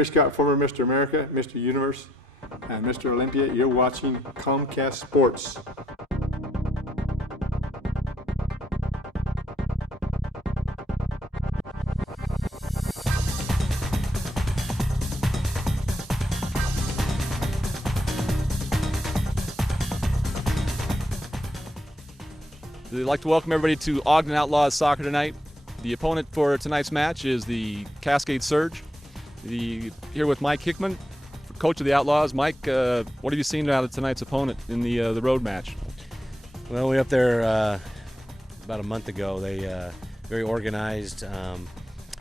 Terry Scott, former Mr. America, Mr. Universe, and Mr. Olympia. You're watching Comcast Sports. We'd like to welcome everybody to Ogden Outlaws soccer tonight. The opponent for tonight's match is the Cascade Surge. Here with Mike Hickman, coach of the Outlaws. Mike, what have you seen out of tonight's opponent in the road match? Well, we were up there about a month ago. They very organized.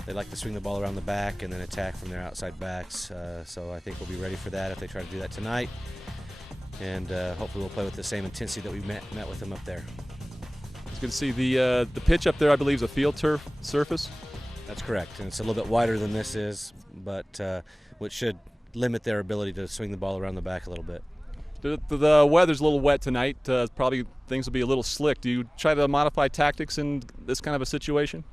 They like to swing the ball around the back and then attack from their outside backs. So I think we'll be ready for that if they try to do that tonight. And hopefully we'll play with the same intensity that we met with them up there. It's good to see the pitch up there, I believe, is a field turf surface. That's correct, and it's a little bit wider than this is, but which should limit their ability to swing the ball around the back a little bit. The weather's a little wet tonight. Probably things will be a little slick. Do you try to modify tactics in this kind of a situation?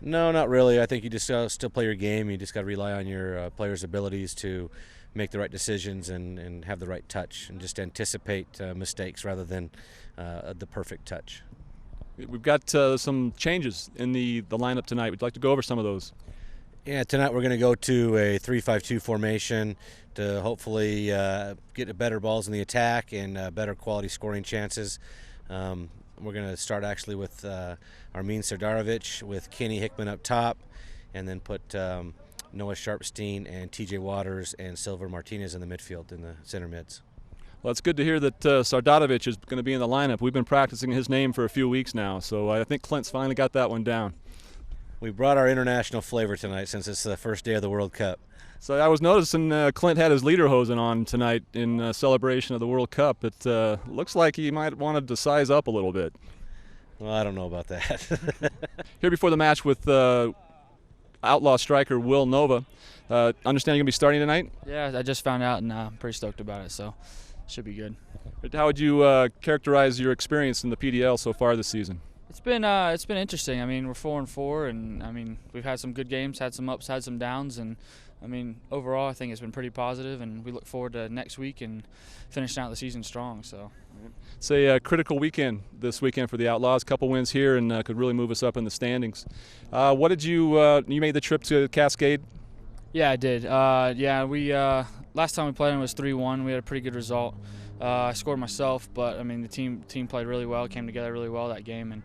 No, not really. I think you just still play your game. You just got to rely on your players' abilities to make the right decisions and have the right touch, and just anticipate mistakes rather than the perfect touch. We've got some changes in the lineup tonight. We'd like to go over some of those. Yeah, tonight we're going to go to a 3-5-2 formation to hopefully get better balls in the attack and better quality scoring chances. We're going to start actually with Armin Serdarovic with Kenny Hickman up top, and then put Noah Sharpstein and TJ Waters and Silver Martinez in the midfield in the center mids. Well, it's good to hear that Sardadovic is going to be in the lineup. We've been practicing his name for a few weeks now, so I think Clint's finally got that one down. We brought our international flavor tonight since it's the first day of the World Cup. So I was noticing Clint had his lederhosen on tonight in celebration of the World Cup. It looks like he might wanted to size up a little bit. Well, I don't know about that. Here before the match with Outlaw striker Will Nova. Understand you're going to be starting tonight? Yeah, I just found out and I'm pretty stoked about it, so should be good. How would you characterize your experience in the PDL so far this season? It's been interesting. I mean, we're 4-4, and I mean we've had some good games, had some ups, had some downs, and I mean overall I think it's been pretty positive, and we look forward to next week and finishing out the season strong. So it's a critical weekend this weekend for the Outlaws. A couple wins here and could really move us up in the standings. What did you made the trip to Cascade? Yeah, I did. We last time we played them was 3-1. We had a pretty good result. I scored myself, but I mean the team played really well, came together really well that game, and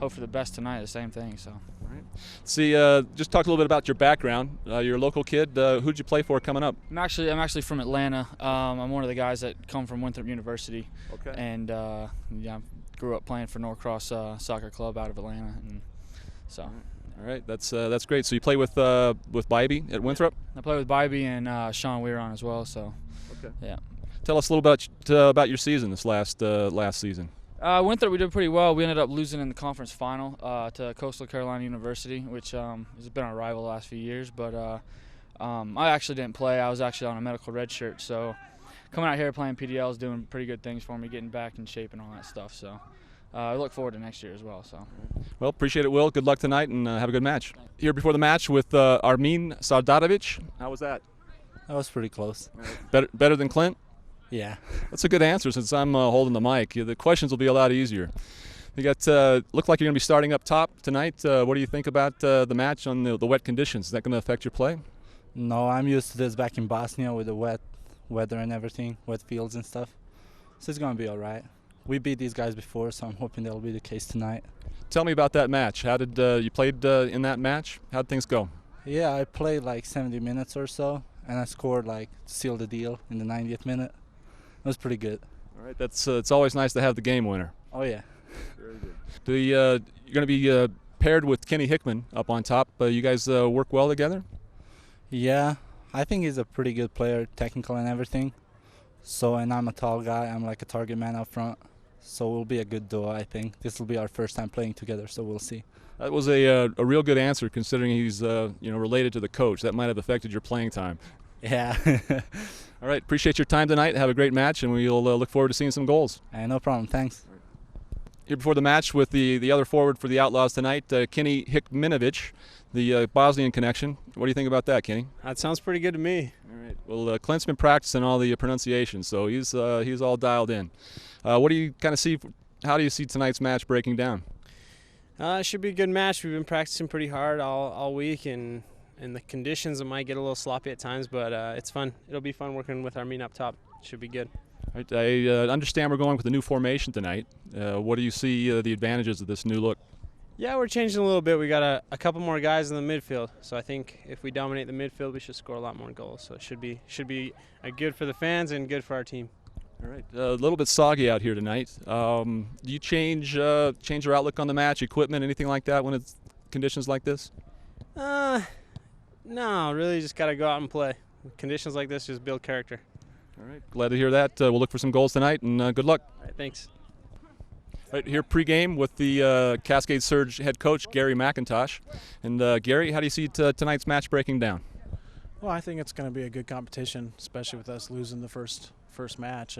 hope for the best tonight. The same thing. So. All right. See, just talk a little bit about your background. You're a local kid. Who'd you play for coming up? I'm actually from Atlanta. I'm one of the guys that come from Winthrop University. Okay. And grew up playing for Norcross Soccer Club out of Atlanta, and so. All right, that's great. So you play with Bybee at Winthrop? I play with Bybee and Sean Weiron as well. So. Okay. Yeah. Tell us a little about your season this last season. Winthrop, we did pretty well. We ended up losing in the conference final to Coastal Carolina University, which has been our rival the last few years. But I actually didn't play. I was actually on a medical red shirt. So coming out here playing PDL is doing pretty good things for me, getting back in shape and all that stuff. So I look forward to next year as well. So. Well, appreciate it, Will. Good luck tonight, and have a good match. Here before the match with Armin Sardarovic. How was that? That was pretty close. Better than Clint? Yeah. That's a good answer since I'm holding the mic. The questions will be a lot easier. You got look like you're going to be starting up top tonight. What do you think about the match on the wet conditions? Is that going to affect your play? No, I'm used to this back in Bosnia with the wet weather and everything, wet fields and stuff. So it's going to be all right. We beat these guys before, so I'm hoping that'll be the case tonight. Tell me about that match. How did you played in that match? How'd things go? Yeah, I played like 70 minutes or so, and I scored to seal the deal in the 90th minute. It was pretty good. All right, that's it's always nice to have the game winner. Oh yeah. Very good. You're going to be paired with Kenny Hickman up on top. You guys work well together? Yeah, I think he's a pretty good player, technical and everything. So, and I'm a tall guy. I'm like a target man up front. So we'll be a good duo, I think. This will be our first time playing together, so we'll see. That was a real good answer, considering he's related to the coach. That might have affected your playing time. Yeah. All right, appreciate your time tonight. Have a great match, and we'll look forward to seeing some goals. No problem. Thanks. here before the match with the other forward for the Outlaws tonight, Kenny Hikminovic, the Bosnian connection. What do you think about that, Kenny? That sounds pretty good to me. All right. Well, Clint's been practicing all the pronunciation, so he's all dialed in. What do you kind of see? How do you see tonight's match breaking down? It should be a good match. We've been practicing pretty hard all week, and the conditions it might get a little sloppy at times, but it's fun. It'll be fun working with our mean up top. Should be good. Right, I understand we're going with a new formation tonight. What do you see the advantages of this new look? Yeah, we're changing a little bit. We got a couple more guys in the midfield, so I think if we dominate the midfield, we should score a lot more goals. So it should be good for the fans and good for our team. All right, a little bit soggy out here tonight. Do you change your outlook on the match, equipment, anything like that when it's conditions like this? No, really just got to go out and play. Conditions like this just build character. All right, glad to hear that. We'll look for some goals tonight, and good luck. All right, thanks. Right here pregame with the Cascade Surge head coach, Gary McIntosh. And Gary, how do you see tonight's match breaking down? Well, I think it's going to be a good competition, especially with us losing the first match.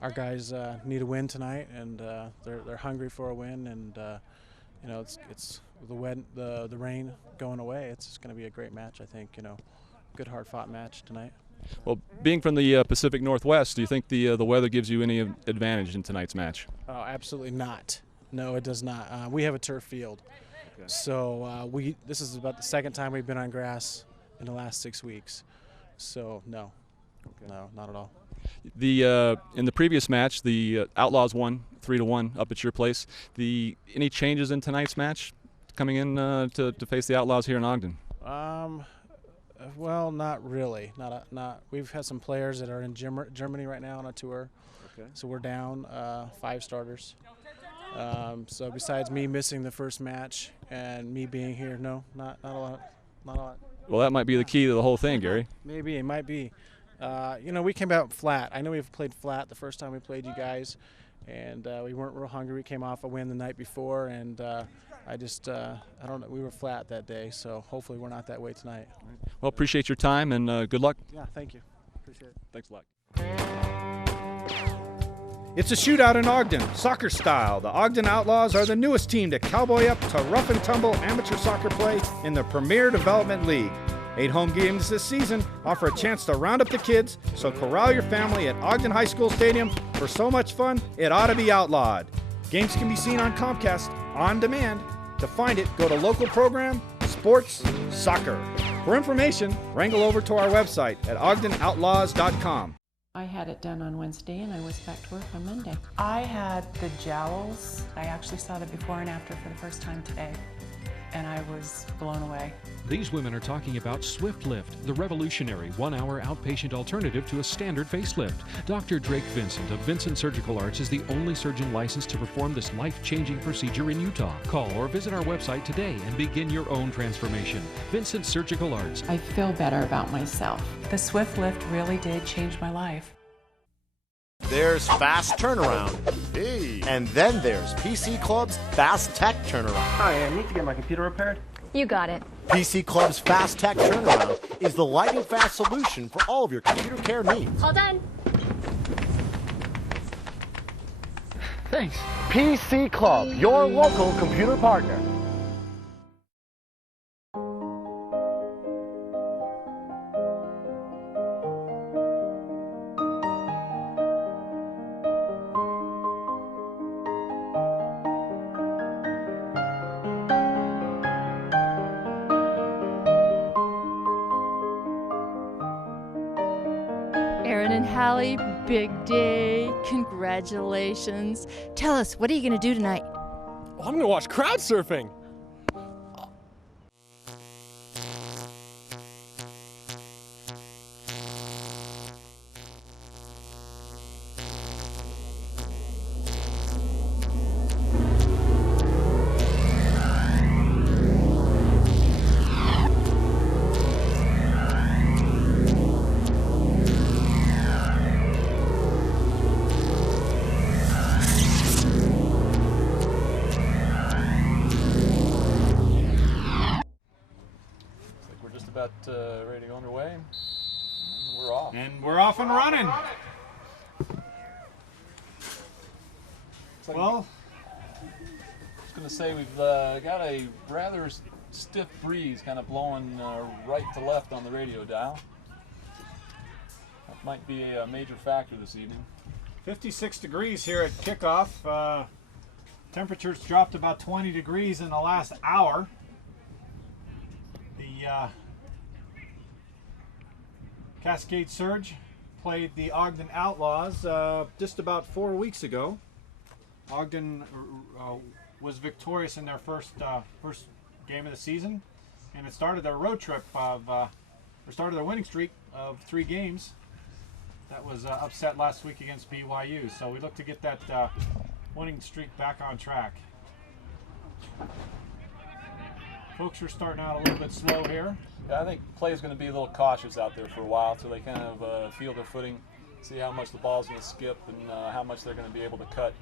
Our guys need a win tonight, and they're hungry for a win. And you know, it's the rain going away. It's just going to be a great match. I think, you know, good hard-fought match tonight. Well, being from the Pacific Northwest, do you think the weather gives you any advantage in tonight's match? Oh, absolutely not. No, it does not. We have a turf field, so this is about the second time we've been on grass in the last 6 weeks. So no, no, not at all. In the previous match, the Outlaws won 3-1 up at your place. Any changes in tonight's match coming in to face the Outlaws here in Ogden? Well, not really. Not. We've had some players that are in Germany right now on a tour. Okay. So we're down 5 starters. So besides me missing the first match and me being here, no, not a lot. Not a lot. Well, that might be the key to the whole thing, Gary. Maybe it might be. You know, we came out flat. I know we've played flat the first time we played you guys, and we weren't real hungry. We came off a win the night before, and I don't know. We were flat that day, so hopefully we're not that way tonight. Well, appreciate your time, and good luck. Yeah, thank you. Appreciate it. Thanks a lot. It's a shootout in Ogden, soccer style. The Ogden Outlaws are the newest team to cowboy up to rough and tumble amateur soccer play in the Premier Development League. 8 home games this season offer a chance to round up the kids, so corral your family at Ogden High School Stadium for so much fun it ought to be outlawed. Games can be seen on Comcast on demand. To find it, go to local program, sports, soccer. For information, wrangle over to our website at ogdenoutlaws.com. I had it done on Wednesday and I was back to work on Monday. I had the jowls. I actually saw the before and after for the first time today, and I was blown away. These women are talking about Swift Lift, the revolutionary 1-hour outpatient alternative to a standard facelift. Dr. Drake Vincent of Vincent Surgical Arts is the only surgeon licensed to perform this life-changing procedure in Utah. Call or visit our website today and begin your own transformation. Vincent Surgical Arts. I feel better about myself. The Swift Lift really did change my life. There's Fast Turnaround. Hey. And then there's PC Club's Fast Tech Turnaround. Hi, I need to get my computer repaired. You got it. PC Club's Fast Tech Turnaround is the lightning fast solution for all of your computer care needs. All done. Thanks. PC Club, your local computer partner. Aaron and Hallie, big day. Congratulations. Tell us, what are you going to do tonight? Well, I'm going to watch crowd surfing. Ready to go underway. We're off. And we're off and running. Well, to say we've got a rather stiff breeze kind of blowing right to left on the radio dial. That might be a major factor this evening. 56 degrees here at kickoff. Temperatures dropped about 20 degrees in the last hour. The Cascade Surge played the Ogden Outlaws just about 4 weeks ago. Ogden was victorious in their first game of the season, and it started their road trip started their winning streak of 3 games. That was upset last week against BYU. So we look to get that winning streak back on track. Folks are starting out a little bit slow here. Yeah, I think play is going to be a little cautious out there for a while till they kind of feel their footing, see how much the ball's going to skip and how much they're going to be able to cut.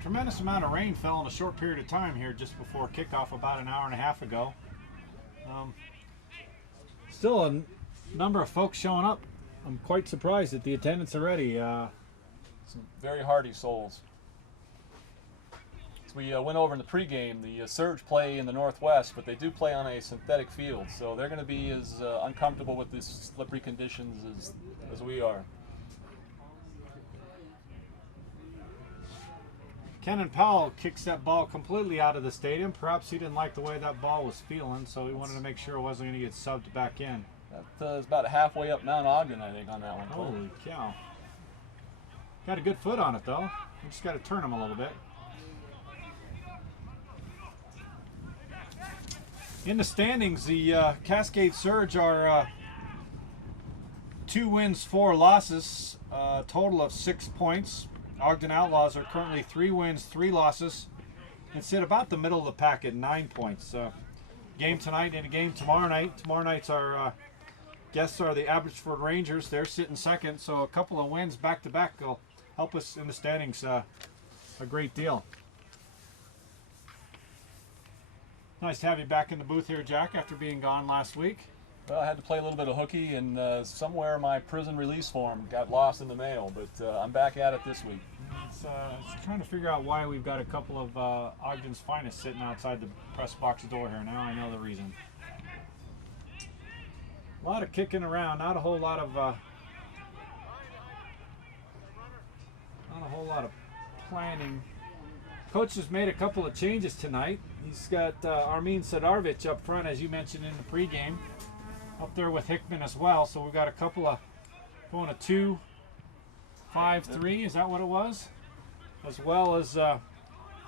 Tremendous amount of rain fell in a short period of time here just before kickoff about an hour and a half ago. Still a number of folks showing up. I'm quite surprised at the attendance already. Some very hardy souls. As we went over in the pregame, the Surge play in the Northwest, but they do play on a synthetic field, so they're going to be as uncomfortable with these slippery conditions as we are. Kenan Powell kicks that ball completely out of the stadium. Perhaps he didn't like the way that ball was feeling, so he wanted to make sure it wasn't going to get subbed back in. That is about halfway up Mount Ogden, I think, on that one. Holy cow. Got a good foot on it, though. We just got to turn him a little bit. In the standings, the Cascade Surge are 2 wins, 4 losses, total of 6 points. Ogden Outlaws are currently 3 wins, 3 losses, and sit about the middle of the pack at 9 points. Game tonight and a game tomorrow night. Tomorrow night's our guests are the Abbotsford Rangers. They're sitting second, so a couple of wins back-to-back will help us in the standings a great deal. Nice to have you back in the booth here, Jack, after being gone last week. Well, I had to play a little bit of hooky, and somewhere my prison release form got lost in the mail, but I'm back at it this week. It's trying to figure out why we've got a couple of Ogden's finest sitting outside the press box door here. Now I know the reason. A lot of kicking around, not a whole lot of planning. Coach has made a couple of changes tonight. He's got Armin Sadarvich up front, as you mentioned in the pregame, up there with Hickman as well. So we've got a couple of going a 2-5-3. Is that what it was? As well as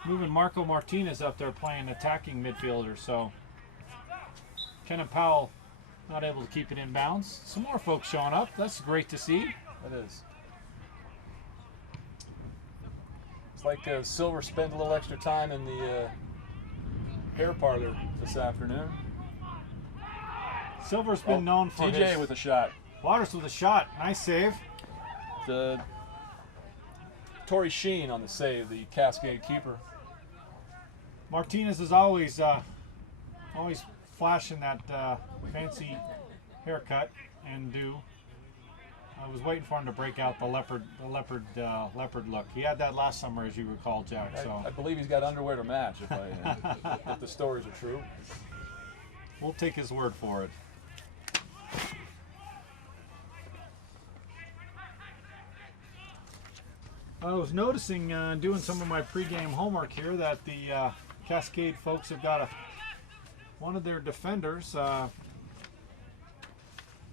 moving Marco Martinez up there playing attacking midfielder. So Kenan Powell not able to keep it in bounds. Some more folks showing up. That's great to see. It is. It's like Silver spent a little extra time in the hair parlor this afternoon. Silver's been known for TJ with a shot. Waters with a shot. Nice save. Torrey Sheen on the save, the Cascade keeper. Martinez is always flashing that fancy haircut and do. I was waiting for him to break out the leopard look. He had that last summer, as you recall, Jack. So I believe he's got underwear to match, if the stories are true. We'll take his word for it. I was noticing, doing some of my pregame homework here, that the Cascade folks have got one of their defenders,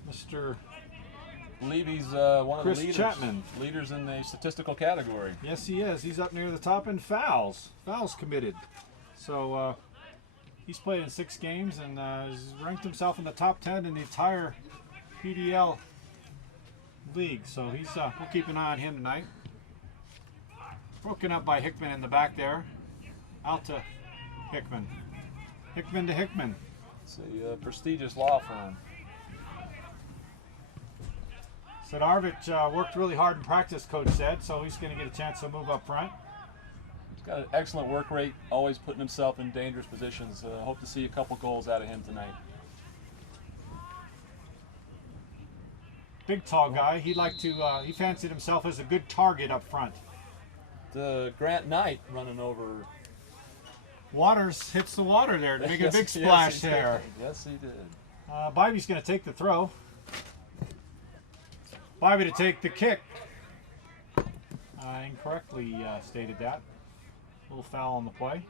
Mr. I believe he's one of Chris the leaders, Chapman. Leaders in the statistical category. Yes, he is. He's up near the top in fouls. Fouls committed. So he's played in 6 games and has ranked himself in the top 10 in the entire PDL league. So he's we'll keep an eye on him tonight. Broken up by Hickman in the back there. Out to Hickman. Hickman to Hickman. It's a prestigious law firm. Sadarvich worked really hard in practice, Coach said, so he's going to get a chance to move up front. He's got an excellent work rate, always putting himself in dangerous positions. Hope to see a couple goals out of him tonight. Big, tall guy. He fancied himself as a good target up front. Grant Knight running over. Waters hits the water there to make a big splash there. Yes, he did. Bybee's going to take the throw. Bybee to take the kick. Incorrectly stated that. A little foul on the play.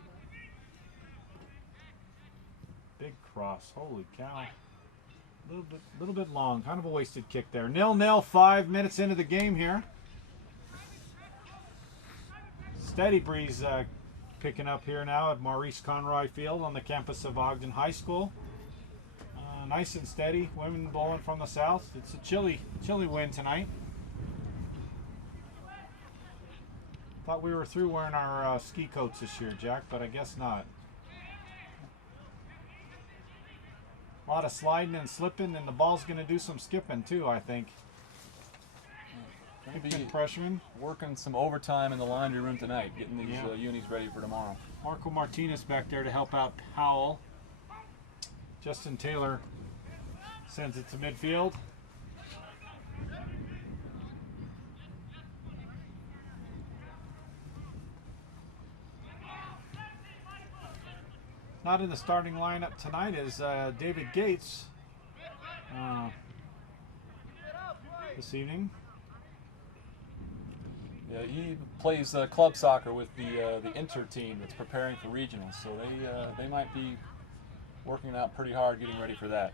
Big cross. Holy cow. Little bit long. Kind of a wasted kick there. 0-0, 5 minutes into the game here. Steady breeze picking up here now at Maurice Conroy Field on the campus of Ogden High School. Nice and steady. Wind blowing from the south. It's a chilly wind tonight. Thought we were through wearing our ski coats this year, Jack, but I guess not. A lot of sliding and slipping, and the ball's going to do some skipping too, I think. Going to be freshman working some overtime in the laundry room tonight, getting these unis ready for tomorrow. Marco Martinez back there to help out Powell. Justin Taylor sends it to midfield. Not in the starting lineup tonight is David Gates this evening. Yeah, he plays club soccer with the inter team that's preparing for regionals, so they might be working out pretty hard getting ready for that.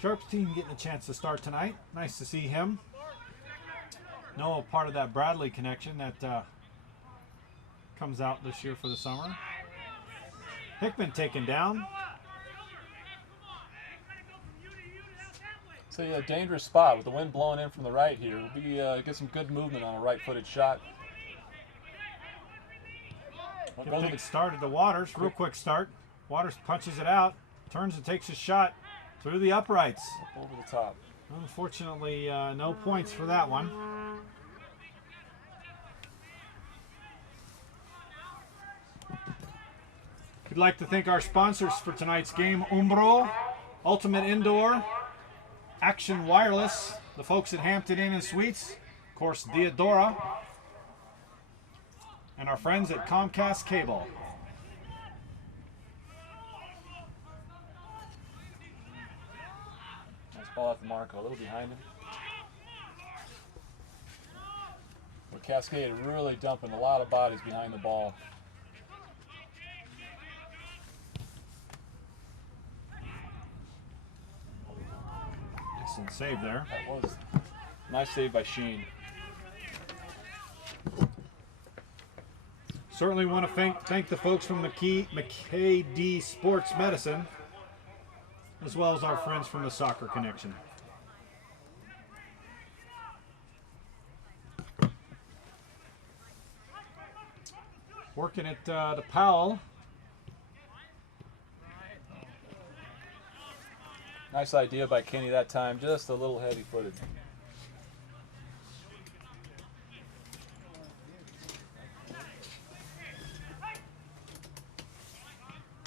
Sharp's team getting a chance to start tonight. Nice to see him. Noah, part of that Bradley connection that comes out this year for the summer. Hickman taken down. It's a dangerous spot with the wind blowing in from the right here. We'll get some good movement on a right-footed shot. Big start at the Waters. Real quick start. Waters punches it out. Turns and takes a shot through the uprights. Up over the top. Unfortunately, no points for that one. We'd like to thank our sponsors for tonight's game: Umbro, Ultimate Indoor, Action Wireless, the folks at Hampton Inn and Suites, of course Diodora, and our friends at Comcast Cable. Nice ball at the Marco, a little behind him. But Cascade really dumping a lot of bodies behind the ball. Excellent save there. That was a nice save by Sheen. Certainly want to thank the folks from McKay Sports Medicine, as well as our friends from the Soccer Connection. Working it to Powell. Nice idea by Kenny that time, just a little heavy-footed.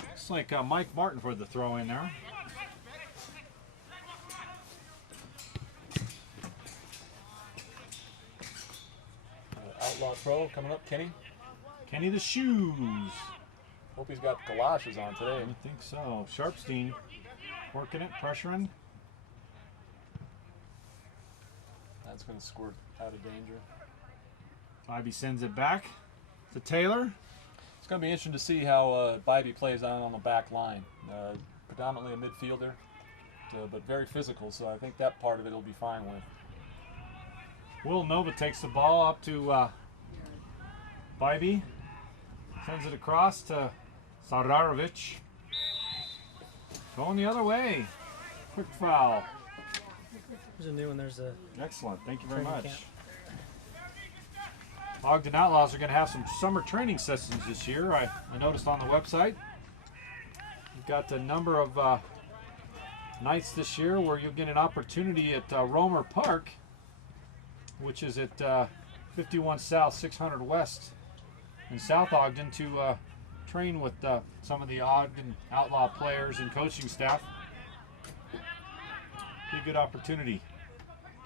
Looks like Mike Martin for the throw in there. Outlaw throw coming up, Kenny. Kenny the shoes. Hope he's got galoshes on today. I think so. Sharpstein working it, pressuring. That's going to squirt out of danger. Bybee sends it back to Taylor. It's going to be interesting to see how Bybee plays on the back line. Predominantly a midfielder, but very physical, so I think that part of it will be fine with. Will Nova takes the ball up to Bybee. Sends it across to Sararovic. Going the other way. Quick foul. There's a new one. There's a excellent. Thank you very training much. camp. Ogden Outlaws are going to have some summer training sessions this year. I noticed on the website. We've got a number of nights this year where you'll get an opportunity at Romer Park, which is at 51 South, 600 West in South Ogden, to train with some of the Ogden Outlaw players and coaching staff. Be a good opportunity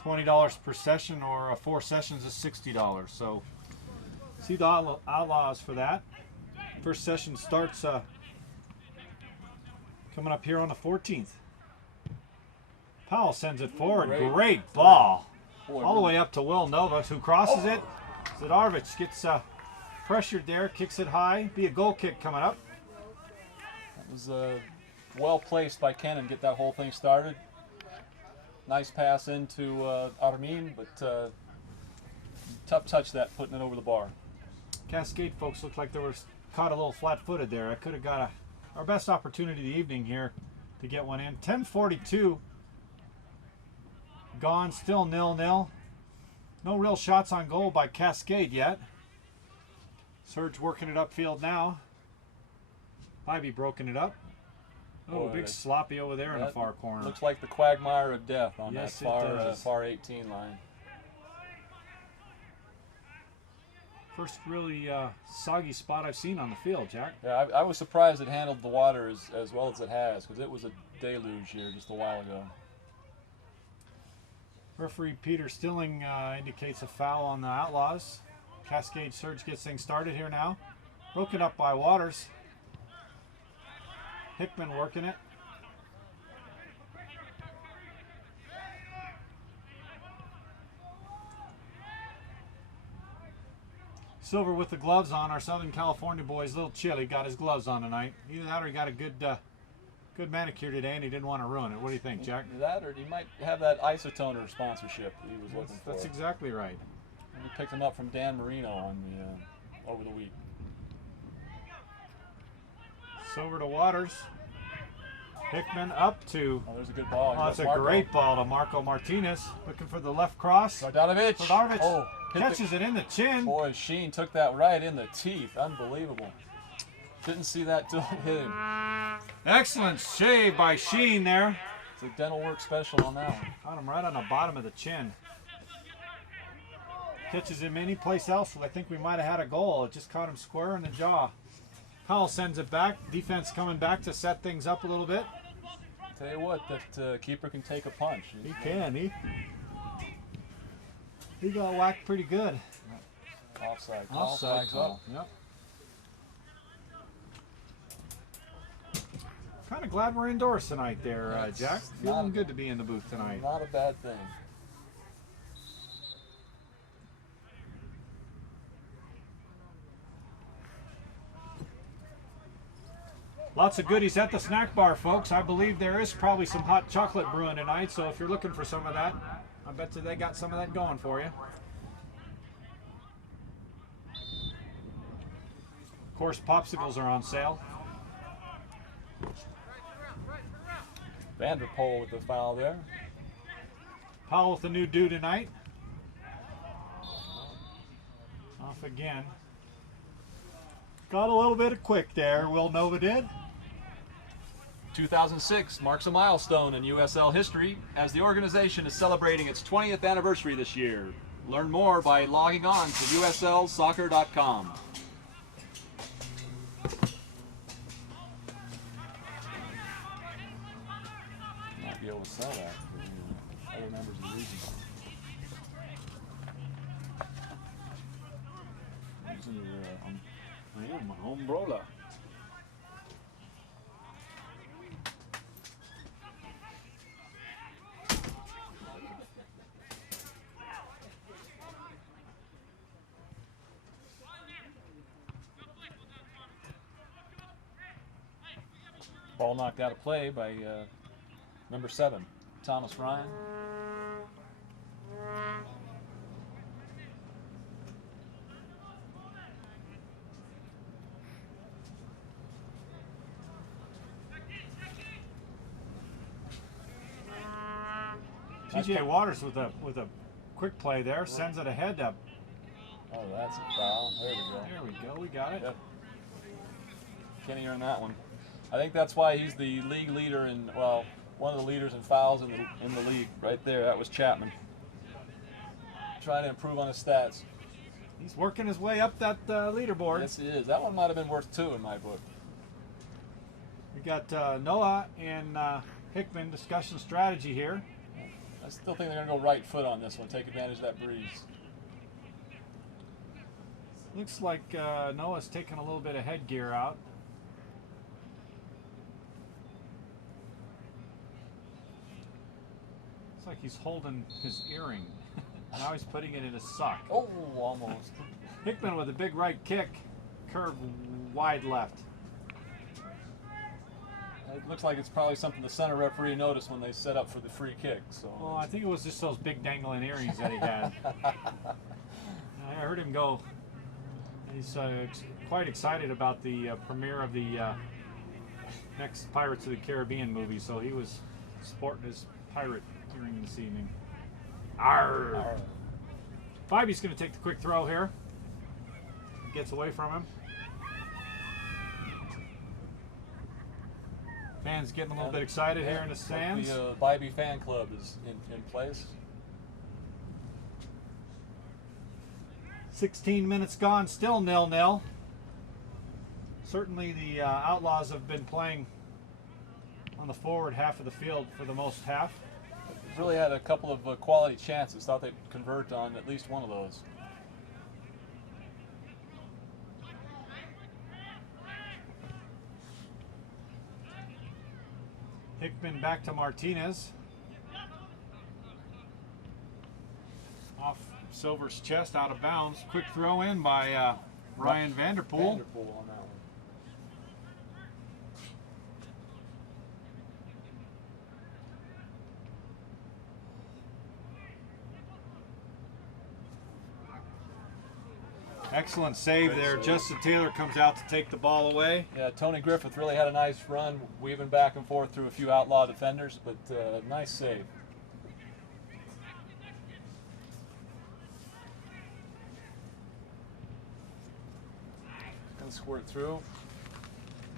$20 per session, or 4 sessions is $60. So see the Outlaws for that. First session starts coming up here on the 14th. Powell sends it forward. Great ball. All the way up to Will Novas, who crosses it. Zidarovich gets pressured there, kicks it high. Be a goal kick coming up. That was well placed by Kennan, get that whole thing started. Nice pass into Armin, but tough touch that, putting it over the bar. Cascade folks looked like they were caught a little flat-footed there. I could have got our best opportunity of the evening here to get one in. 10:42 gone, still 0-0. No real shots on goal by Cascade yet. Surge working it upfield now. Ivy broken it up. Oh, big sloppy over there in the far corner. Looks like the quagmire of death on Yes, that far 18 line. First really soggy spot I've seen on the field, Jack. Yeah, I was surprised it handled the water as well as it has, because it was a deluge here just a while ago. Referee Peter Stilling indicates a foul on the Outlaws. Cascade Surge gets things started here now. Broken up by Waters. Hickman working it. Silver with the gloves on. Our Southern California boy's a little chilly. Got his gloves on tonight. Either that or he got a good manicure today and he didn't want to ruin it. What do you think, Jack? That, or he might have that isotoner sponsorship that he was looking for. That's exactly right. We picked him up from Dan Marino on the over the week. Silver to Waters. Hickman up to. Oh, there's a good ball. Oh, that's a great ball to Marco Martinez. Looking for the left cross. Zardanovich. Zardanovich catches it in the chin. Boy, Sheen took that right in the teeth. Unbelievable. Didn't see that till it hit him. Excellent save by Sheen there. It's a dental work special on that one. Got him right on the bottom of the chin. Catches him any place else, I think we might have had a goal. It just caught him square in the jaw. Powell sends it back. Defense coming back to set things up a little bit. Tell you what, that keeper can take a punch. He can. He got whacked pretty good. Offside. Offside call. Yep. Kind of glad we're indoors tonight there, Jack. Feeling good to be in the booth tonight. Not a bad thing. Lots of goodies at the snack bar, folks. I believe there is probably some hot chocolate brewing tonight, so if you're looking for some of that, I bet you they got some of that going for you. Of course, popsicles are on sale. Vanderpool with the foul there. Powell with a new do tonight. Off again. Got a little bit of quick there, Will Nova did. 2006 marks a milestone in USL history as the organization is celebrating its 20th anniversary this year. Learn more by logging on to uslsoccer.com. Might be able to sell that for other members of the region. My umbrella. Ball knocked out of play by number 7, Thomas Ryan. TJ Waters with a quick play there, sends it ahead up. Oh, that's a foul. There we go. There we go. We got it. Yep. Kenny earned that one. I think that's why he's the league leader in, well, one of the leaders in fouls in the league. Right there, that was Chapman. Trying to improve on his stats. He's working his way up that leaderboard. Yes, he is. That one might have been worth 2 in my book. We got Noah and Hickman discussing strategy here. I still think they're going to go right foot on this one, take advantage of that breeze. Looks like Noah's taking a little bit of headgear out. Looks like he's holding his earring. Now he's putting it in his sock. Oh, almost. Hickman with a big right kick, curve wide left. It looks like it's probably something the center referee noticed when they set up for the free kick. So. Well, I think it was just those big dangling earrings that he had. I heard him go. He's quite excited about the premiere of the next Pirates of the Caribbean movie, so he was sporting his pirate earring this evening. Arr! Arr. Bobby's going to take the quick throw here. Gets away from him. Fans getting a little bit excited here in the stands. The Bybee fan club is in place. 16 minutes gone, still 0-0. Certainly the Outlaws have been playing on the forward half of the field for the most half. Really had a couple of quality chances. Thought they'd convert on at least one of those. Hickman back to Martinez. Off Silver's chest, out of bounds. Quick throw in by Ryan Vanderpool. Vanderpool on that one. Excellent save there. Justin Taylor comes out to take the ball away. Yeah, Tony Griffith really had a nice run, weaving back and forth through a few Outlaw defenders, but nice save. Gonna squirt through.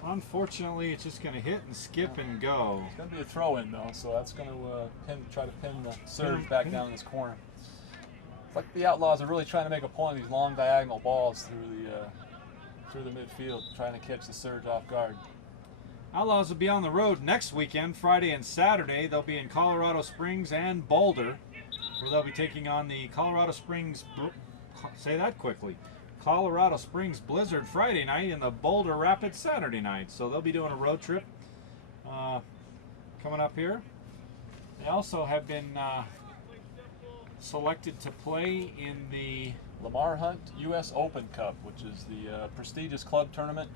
Unfortunately, it's just going to hit and skip and go. It's going to be a throw-in though, so that's going to try to pin the surge back down in this corner. It's like the Outlaws are really trying to make a point of these long diagonal balls through the midfield, trying to catch the surge off guard. Outlaws will be on the road next weekend, Friday and Saturday. They'll be in Colorado Springs and Boulder, where they'll be taking on the Colorado Springs, say that quickly, Colorado Springs Blizzard Friday night and the Boulder Rapids Saturday night. So they'll be doing a road trip coming up here. They also have been selected to play in the Lamar Hunt U.S. Open Cup, which is the prestigious club tournament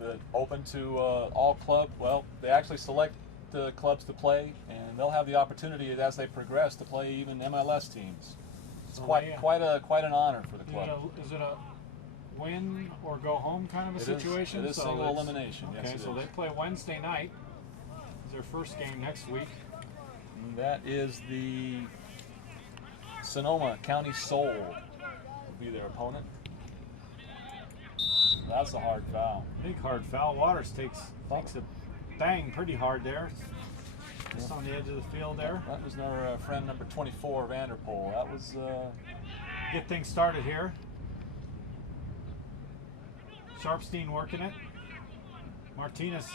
that open to all club. Well, they actually select the clubs to play, and they'll have the opportunity as they progress to play even MLS teams. It's quite an honor for the club. Is it a win or go home kind of a situation? It is single elimination. Okay, yes, so they play Wednesday night. It's their first game next week. And that is the Sonoma County Soul will be their opponent. That's a hard foul. Big hard foul. Waters takes a bang pretty hard there. Just on the edge of the field there. That was our friend number 24, Vanderpool. That was get things started here. Sharpstein working it. Martinez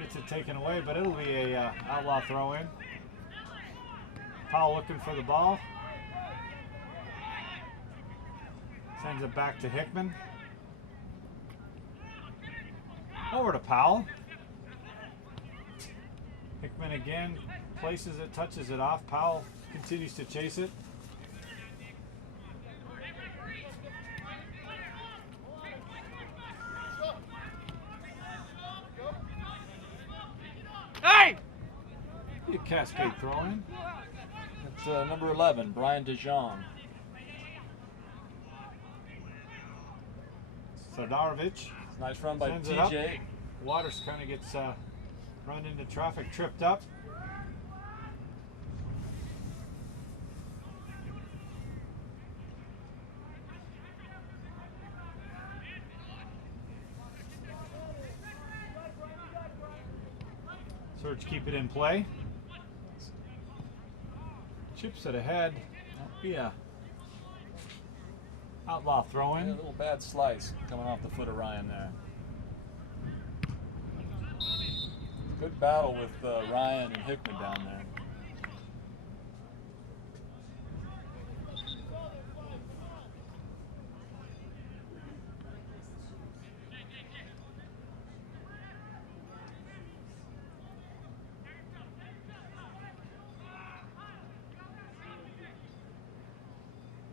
gets it taken away, but it'll be a Outlaw throw in. Powell looking for the ball. Sends it back to Hickman. Over to Powell. Hickman again places it, touches it off. Powell continues to chase it. Hey! Cascade throw in. It's number 11, Brian DeJong. Sardarovich. Nice run by TJ. Waters kind of gets run into traffic, tripped up. Surge keep it in play. Chips it ahead. Be a Outlaw throw in. A little bad slice coming off the foot of Ryan there. Good battle with Ryan and Hickman down there.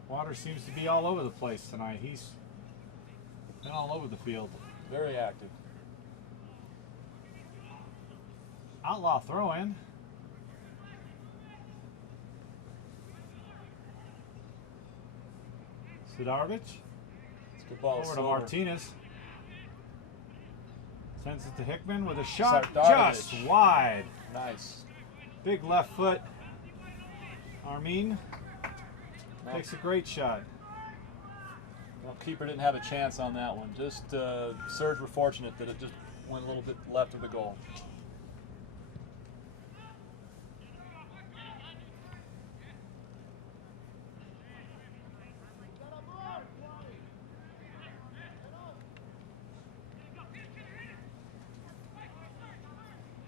Waters seems to be all over the place tonight. He's been all over the field. Very active. Outlaw throw in. Sidarovich. Good ball. Over to Martinez. Sends it to Hickman with a shot Sardarovich. just wide. Nice. Big left foot. Armin takes a great shot. Well, keeper didn't have a chance on that one. Just Surge were fortunate that it just went a little bit left of the goal.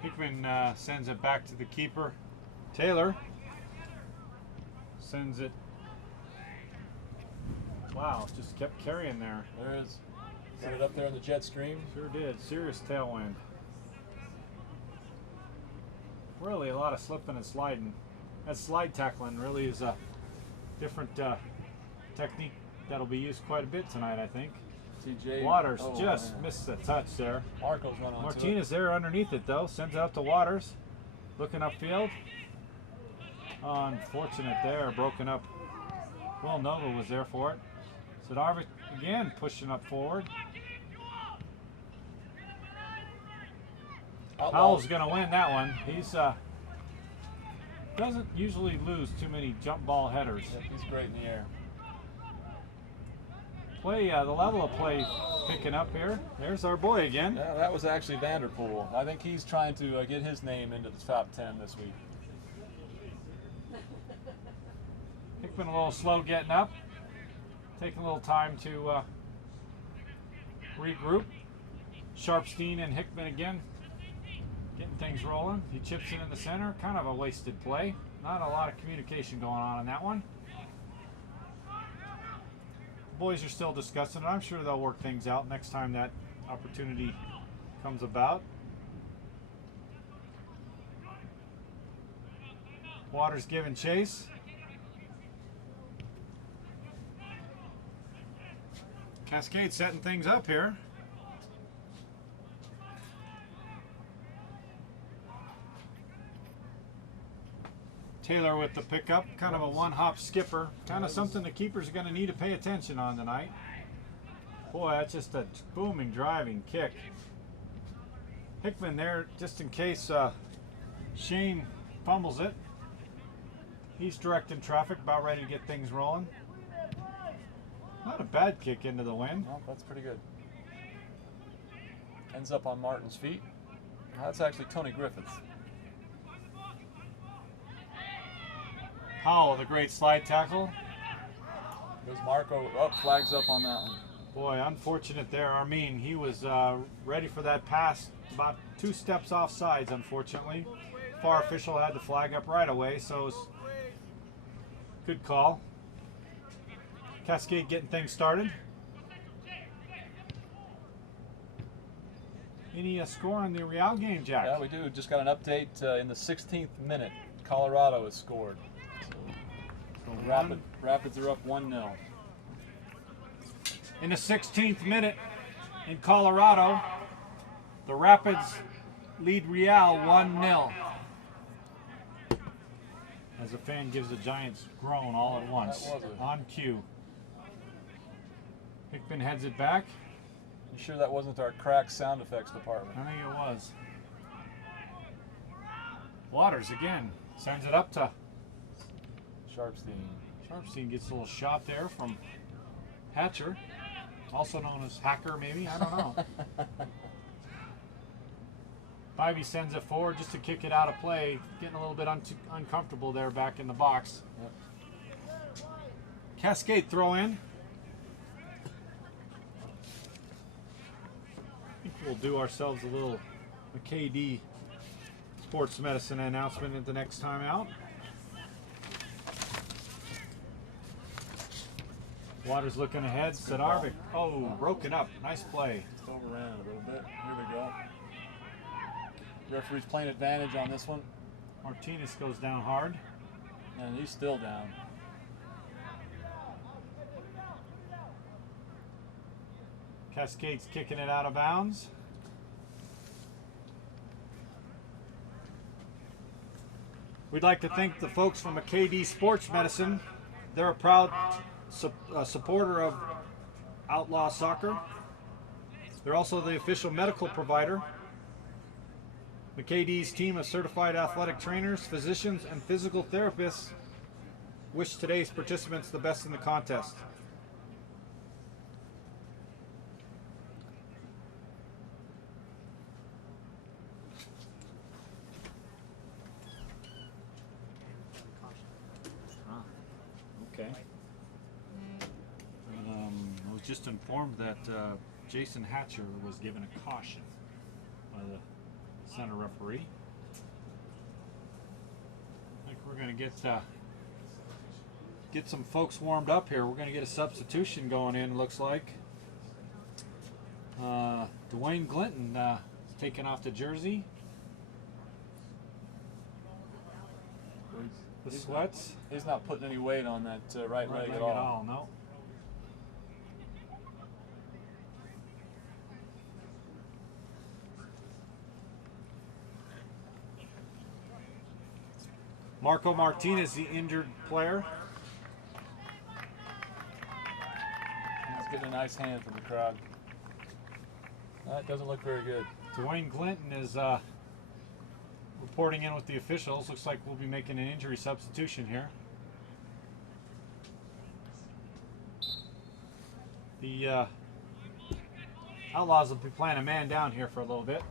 Hickman sends it back to the keeper. Taylor sends it. Wow, just kept carrying there. There is. Set it up there in the jet stream. Sure did. Serious tailwind. Really a lot of slipping and sliding. That slide tackling really is a different technique that'll be used quite a bit tonight, I think. TJ Waters just missed the touch there. Marco's run on Martinez there underneath it though. Sends it up to Waters. Looking upfield. Unfortunate there. Broken up. Will Nova was there for it. Sidarovich again pushing up forward. Powell's going to win that one. He's doesn't usually lose too many jump ball headers. Yep, he's great in the air. Play, the level of play picking up here. There's our boy again. Yeah, that was actually Vanderpool. I think he's trying to get his name into the top 10 this week. Hickman a little slow getting up. Taking a little time to regroup. Sharpstein and Hickman again getting things rolling. He chips it in the center. Kind of a wasted play. Not a lot of communication going on that one. Boys are still discussing it. I'm sure they'll work things out next time that opportunity comes about. Waters giving chase. Cascade setting things up here. Taylor with the pickup, kind of a one-hop skipper, kind of something the keepers are going to need to pay attention on tonight. Boy, that's just a booming driving kick. Hickman there, just in case Shane fumbles it. He's directing traffic, about ready to get things rolling. Not a bad kick into the wind. Well, that's pretty good. Ends up on Martin's feet. That's actually Tony Griffiths. Powell, the great slide tackle. Goes Marco up, flags up on that one. Boy, unfortunate there. Armin, he was ready for that pass, about 2 steps off sides, unfortunately. FAR official had the flag up right away, so it's good call. Cascade getting things started. Any score on the Real game, Jack? Yeah, we do. Just got an update in the 16th minute. Colorado has scored. So Rapids are up 1-0. In the 16th minute in Colorado, the Rapids lead Real 1-0. As a fan gives the Giants groan all at once. On cue. Hickman heads it back. You sure that wasn't our crack sound effects department? I think it was. Waters again sends it up to Sharpstein. Sharpstein gets a little shot there from Hatcher, also known as Hacker maybe, I don't know. Bybee sends it forward just to kick it out of play, getting a little bit uncomfortable there back in the box. Yep. Cascade throw in. I think we'll do ourselves a little KD sports medicine announcement at the next time out. Waters looking ahead. Sidarovich, broken up. Nice play. Just overran a little bit. Here we go. Referee's playing advantage on this one. Martinez goes down hard. And he's still down. Cascade's kicking it out of bounds. We'd like to thank the folks from KD Sports Medicine. They're a proud supporter of Outlaw Soccer. They're also the official medical provider. McKayD's team of certified athletic trainers, physicians, and physical therapists wish today's participants the best in the contest. Okay. I was just informed that Jason Hatcher was given a caution by the center referee. I think we're going to get some folks warmed up here. We're going to get a substitution going in, looks like. Dwayne Glinton taking off the jersey. The sweats. He's not putting any weight on that right leg at all. No. Marco Martinez, the injured player. He's getting a nice hand from the crowd. That doesn't look very good. Dwayne Glinton is reporting in with the officials. Looks like we'll be making an injury substitution here. The Outlaws will be playing a man down here for a little bit.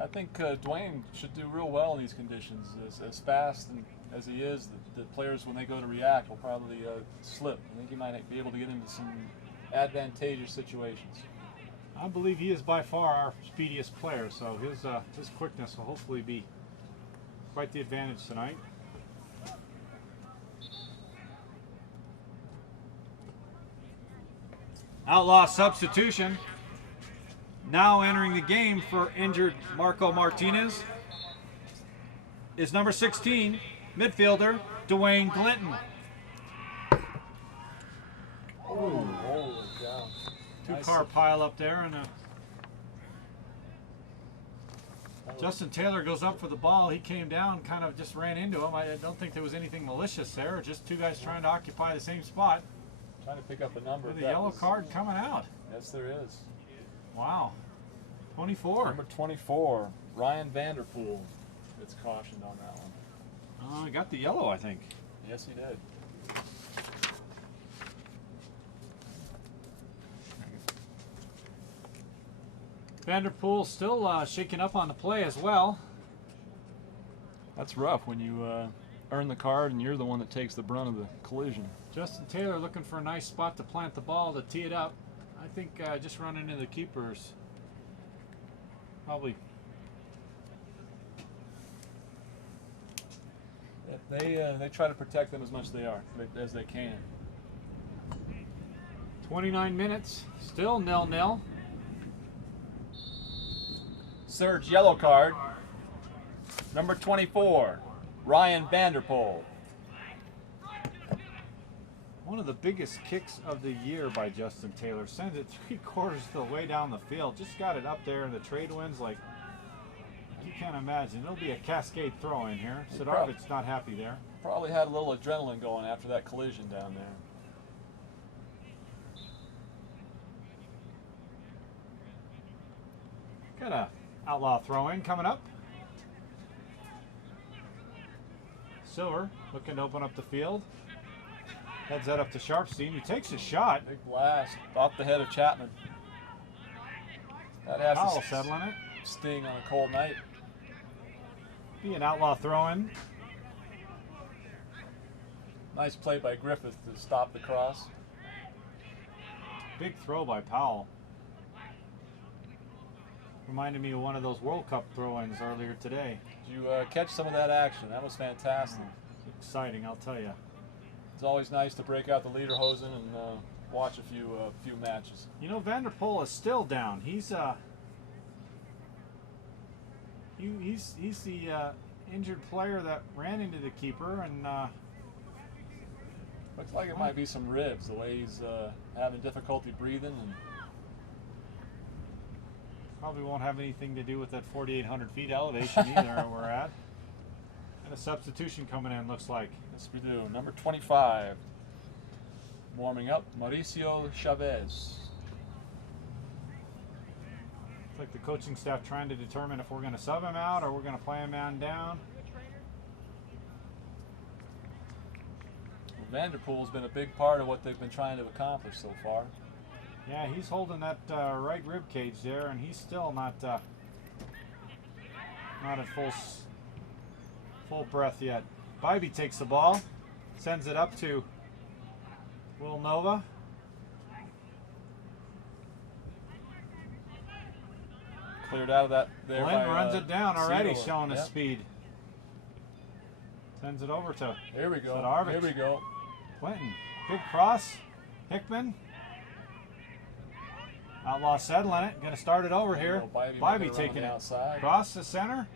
I think Dwayne should do real well in these conditions. As fast and as he is, the players, when they go to react, will probably slip. I think he might be able to get into some advantageous situations. I believe he is by far our speediest player, so his quickness will hopefully be quite the advantage tonight. Outlaw substitution. Now entering the game for injured Marco Martinez is number 16, midfielder Dwayne Glinton. Oh, holy cow. Two-car pile up there, and Justin Taylor goes up for the ball. He came down, kind of just ran into him. I don't think there was anything malicious there. Just two guys trying to occupy the same spot. Trying to pick up a number. With a yellow card coming out. Yes, there is. Wow. 24. Number 24, Ryan Vanderpool. It's cautioned on that one. He got the yellow, I think. Yes, he did. Vanderpool still shaking up on the play as well. That's rough when you earn the card and you're the one that takes the brunt of the collision. Justin Taylor looking for a nice spot to plant the ball to tee it up. I think just running into the keepers probably. They try to protect them as much as they can. 29 minutes, still 0-0. Surge yellow card. Number 24, Ryan Vanderpool. One of the biggest kicks of the year by Justin Taylor. Sends it 3/4 of the way down the field. Just got it up there in the trade winds like you can't imagine. It'll be a Cascade throw in here. Sidorovic's not happy there. Probably had a little adrenaline going after that collision down there. Got a Outlaw throw in coming up. Silver looking to open up the field. Heads that up to Sharpstein, who takes a shot. Big blast off the head of Chapman. That has Powell to settling it. Sting on a cold night. Be an Outlaw throw in. Nice play by Griffith to stop the cross. Big throw by Powell. Reminded me of one of those World Cup throw-ins earlier today. Did you catch some of that action? That was fantastic. Exciting, I'll tell you. It's always nice to break out the Lederhosen and watch a few matches. You know, Vanderpool is still down. He's the injured player that ran into the keeper, and looks like it might be some ribs. The way he's having difficulty breathing, and Probably won't have anything to do with that 4,800 feet elevation either we're at. And a substitution coming in, looks like. Yes, we do. Number 25. Warming up, Mauricio Chavez. It's like the coaching staff trying to determine if we're going to sub him out or we're going to play him man down. Vanderpool's been a big part of what they've been trying to accomplish so far. Yeah, he's holding that right rib cage there, and he's still not at full breath yet. Bybee takes the ball, sends it up to Will Nova. Cleared out of that there. Glenn by, runs it down already, Segal. showing his Yep. speed. Sends it over to Here we go. Sadarvich. Here we go. Clinton, big cross. Hickman. Outlaw settling it. Going to start it over here. Bybee taking it. Outside. Cross the center.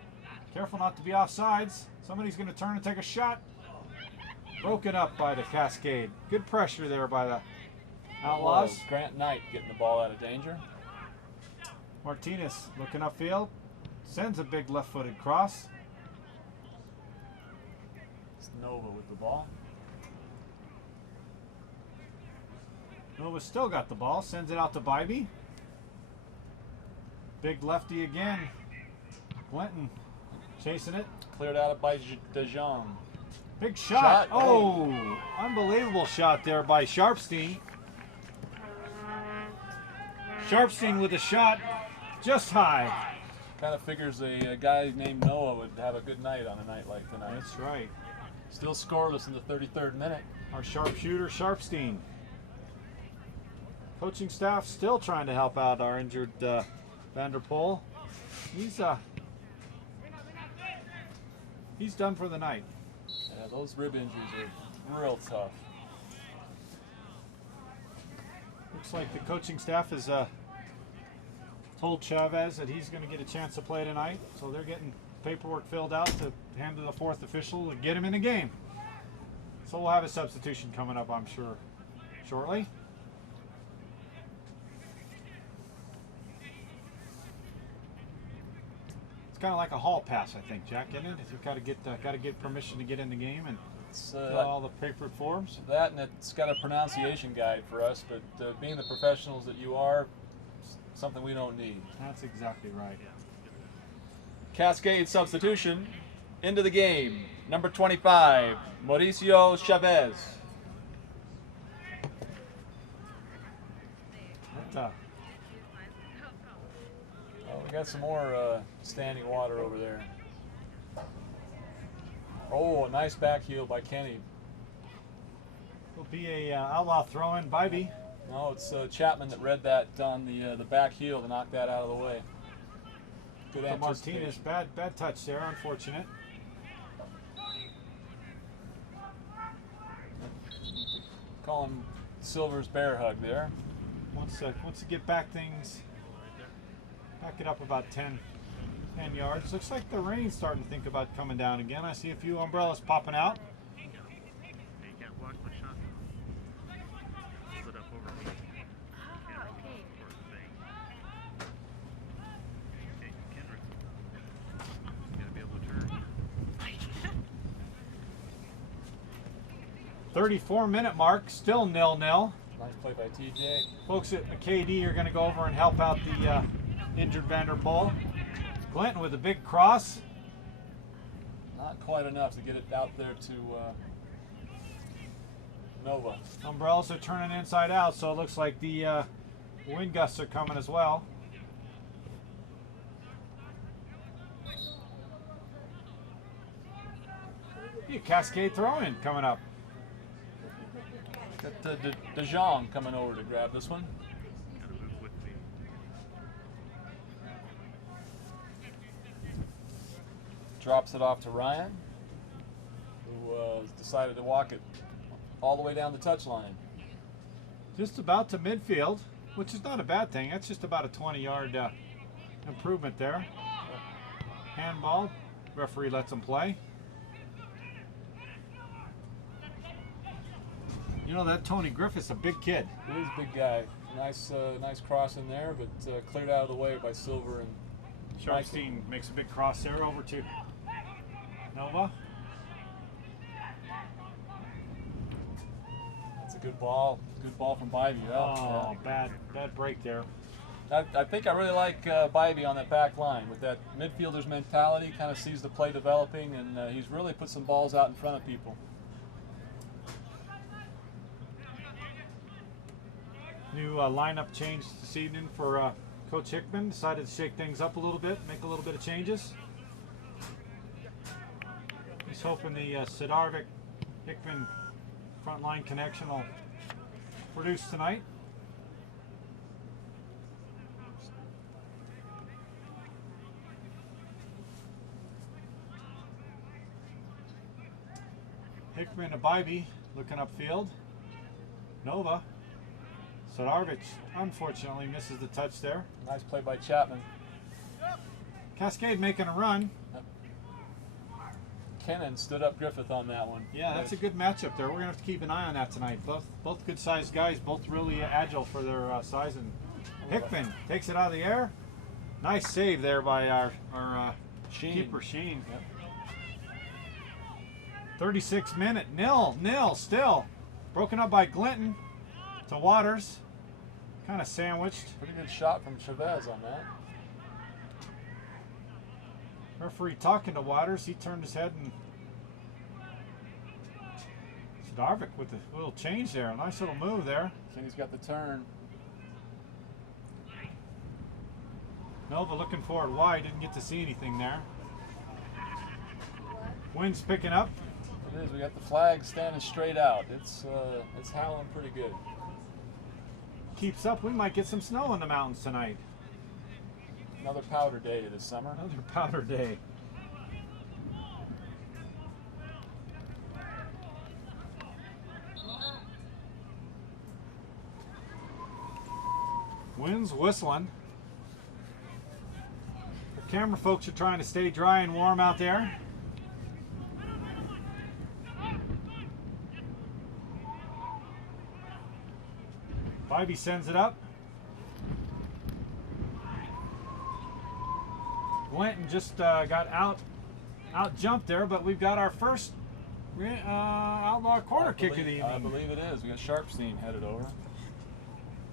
Careful not to be offsides. Somebody's going to turn and take a shot. Broken up by the Cascade. Good pressure there by the Outlaws. Whoa, Grant Knight getting the ball out of danger. Martinez looking upfield. Sends a big left-footed cross. It's Nova with the ball. Nova still got the ball. Sends it out to Bybee. Big lefty again. Clinton chasing it. Cleared out by DeJong. Big shot. Oh, unbelievable shot there by Sharpstein. Sharpstein with a shot just high. Kind of figures a guy named Noah would have a good night on a night like tonight. That's right. Still scoreless in the 33rd minute. Our sharpshooter, Sharpstein. Coaching staff still trying to help out our injured Vanderpool. He's done for the night. Yeah, those rib injuries are real tough. Looks like the coaching staff has told Chavez that he's going to get a chance to play tonight. So they're getting paperwork filled out to hand to the fourth official to get him in the game. So we'll have a substitution coming up, I'm sure, shortly. It's kind of like a hall pass, I think, Jack, isn't it? If you've got to get permission to get in the game and fill all the paper forms. That, and it's got a pronunciation guide for us, but being the professionals that you are, something we don't need. That's exactly right. Cascade substitution into the game. Number 25, Mauricio Chavez. Oh, we got some more standing water over there. Oh, a nice back heel by Kenny. Will be a outlaw throw-in, Bybee. No, it's Chapman that read that on the back heel to knock that out of the way. Good anticipation. Martinez, bad touch there, unfortunate. Calling Silver's bear hug there. Once you get back things, back it up about 10 yards. Looks like the rain's starting to think about coming down again. I see a few umbrellas popping out. 34-minute mark, still 0-0. Nice play by TJ. Folks at McKD are going to go over and help out the injured Vanderpool. Clinton with a big cross. Not quite enough to get it out there to Nova. Umbrellas are turning inside out, so it looks like the wind gusts are coming as well. Cascade throw-in coming up. Got DeJong coming over to grab this one. Drops it off to Ryan, who decided to walk it all the way down the touchline. Just about to midfield, which is not a bad thing. That's just about a 20-yard improvement there. Handball. Referee lets him play. You know, that Tony Griffith's a big kid. He is a big guy. Nice cross in there, but cleared out of the way by Silver and Sharpstein makes a big cross there over to Nova. That's a good ball. Good ball from Bybee. Oh, bad break there. I think I really like Bybee on that back line with that midfielder's mentality. Kind of sees the play developing, and he's really put some balls out in front of people. New lineup change this evening for Coach Hickman. Decided to shake things up a little bit, make a little bit of changes. He's hoping the Sidarvik-Hickman front line connection will produce tonight. Hickman to Bybee looking upfield. Nova. Sidarvik unfortunately misses the touch there. Nice play by Chapman. Cascade making a run. Kennan stood up Griffith on that one. Yeah, that's a good matchup there. We're going to have to keep an eye on that tonight. Both good-sized guys, both really agile for their size. And Hickman takes it out of the air. Nice save there by our keeper, Sheen. Yep. 36 minute, nil still. Broken up by Glinton to Waters. Kind of sandwiched. Pretty good shot from Chavez on that. Referee talking to Waters. He turned his head and Sidarvik with a little change there. A nice little move there. Kenny's got the turn. Nova looking forward wide. Didn't get to see anything there. Wind's picking up. It is. We got the flag standing straight out. It's howling pretty good. Keeps up, we might get some snow in the mountains tonight. Another powder day this summer. Another powder day. Wind's whistling. The camera folks are trying to stay dry and warm out there. Bybee sends it up. Glinton just got out jumped there, but we've got our first Outlaw corner kick of the evening. I believe it is. We got Sharpstein headed over.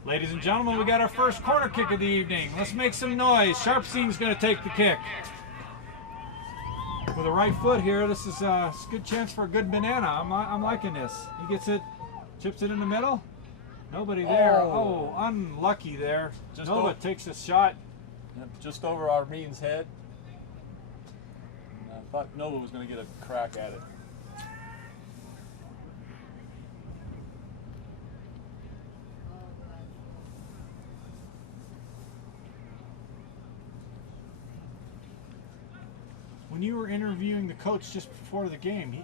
Ladies and gentlemen, we got our first corner kick of the evening. Let's make some noise. Sharpstein's going to take the kick. With a right foot here, this is a good chance for a good banana. I'm liking this. He gets it, chips it in the middle. Nobody there. Oh, unlucky there. Nova takes a shot. Yep, just over Armin's head. And I thought Nova was going to get a crack at it. When you were interviewing the coach just before the game, he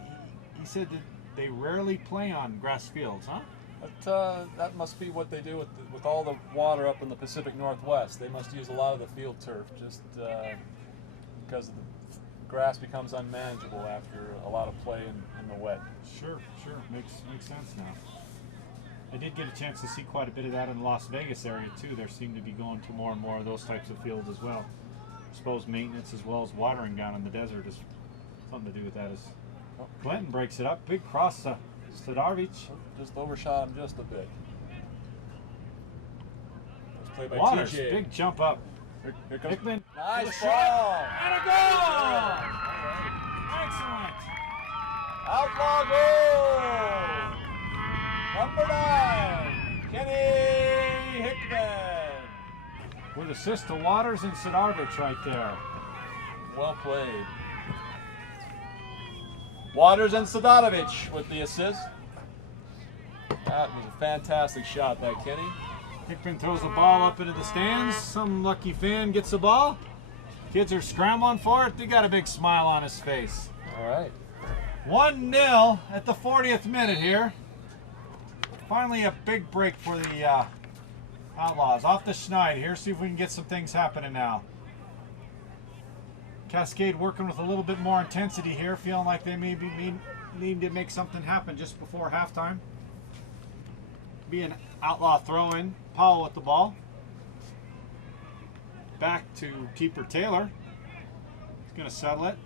said that they rarely play on grass fields, huh? But that must be what they do with all the water up in the Pacific Northwest. They must use a lot of the field turf just because the grass becomes unmanageable after a lot of play in the wet. Sure. Makes sense now. I did get a chance to see quite a bit of that in the Las Vegas area too. There seem to be going to more and more of those types of fields as well. I suppose maintenance as well as watering down in the desert is something to do with that. Glinton breaks it up. Big cross to Sidarvik. Just overshot him just a bit. Let's play by Waters, TJ. big jump up. Here comes Hickman. Nice ball. And a goal! Excellent. Outlaw goal! Number 9, Kenny Hickman. With assist to Waters and Sidarvik right there. Well played. Waters and Sidarvik with the assist. That was a fantastic shot by Kenny. Hickman throws the ball up into the stands. Some lucky fan gets the ball. Kids are scrambling for it. They got a big smile on his face. All right. 1-0 at the 40th minute here. Finally a big break for the Outlaws. Off the schneid here. See if we can get some things happening now. Cascade working with a little bit more intensity here. Feeling like they maybe need to make something happen just before halftime. be an Outlaw throw-in. Powell with the ball. Back to keeper Taylor. He's going to settle it.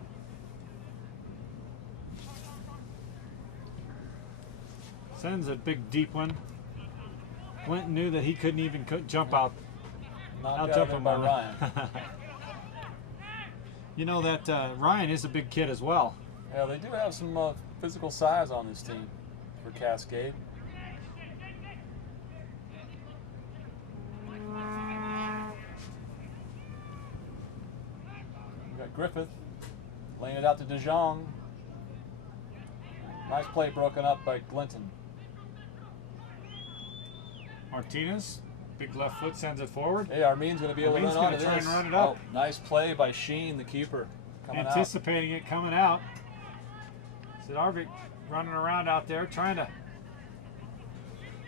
Sends a big deep one. Clinton knew that he couldn't even jump out. Knocked Out jump out him by on Ryan. You know that Ryan is a big kid as well. Yeah, they do have some physical size on this team for Cascade. We got Griffith laying it out to DeJong. Nice play broken up by Glinton. Martinez, big left foot, sends it forward. Hey, Armin's going to be able to run onto try this. and run it up. Oh, nice play by Sheen, the keeper. Coming Anticipating it coming out. Sidarvik running around out there trying to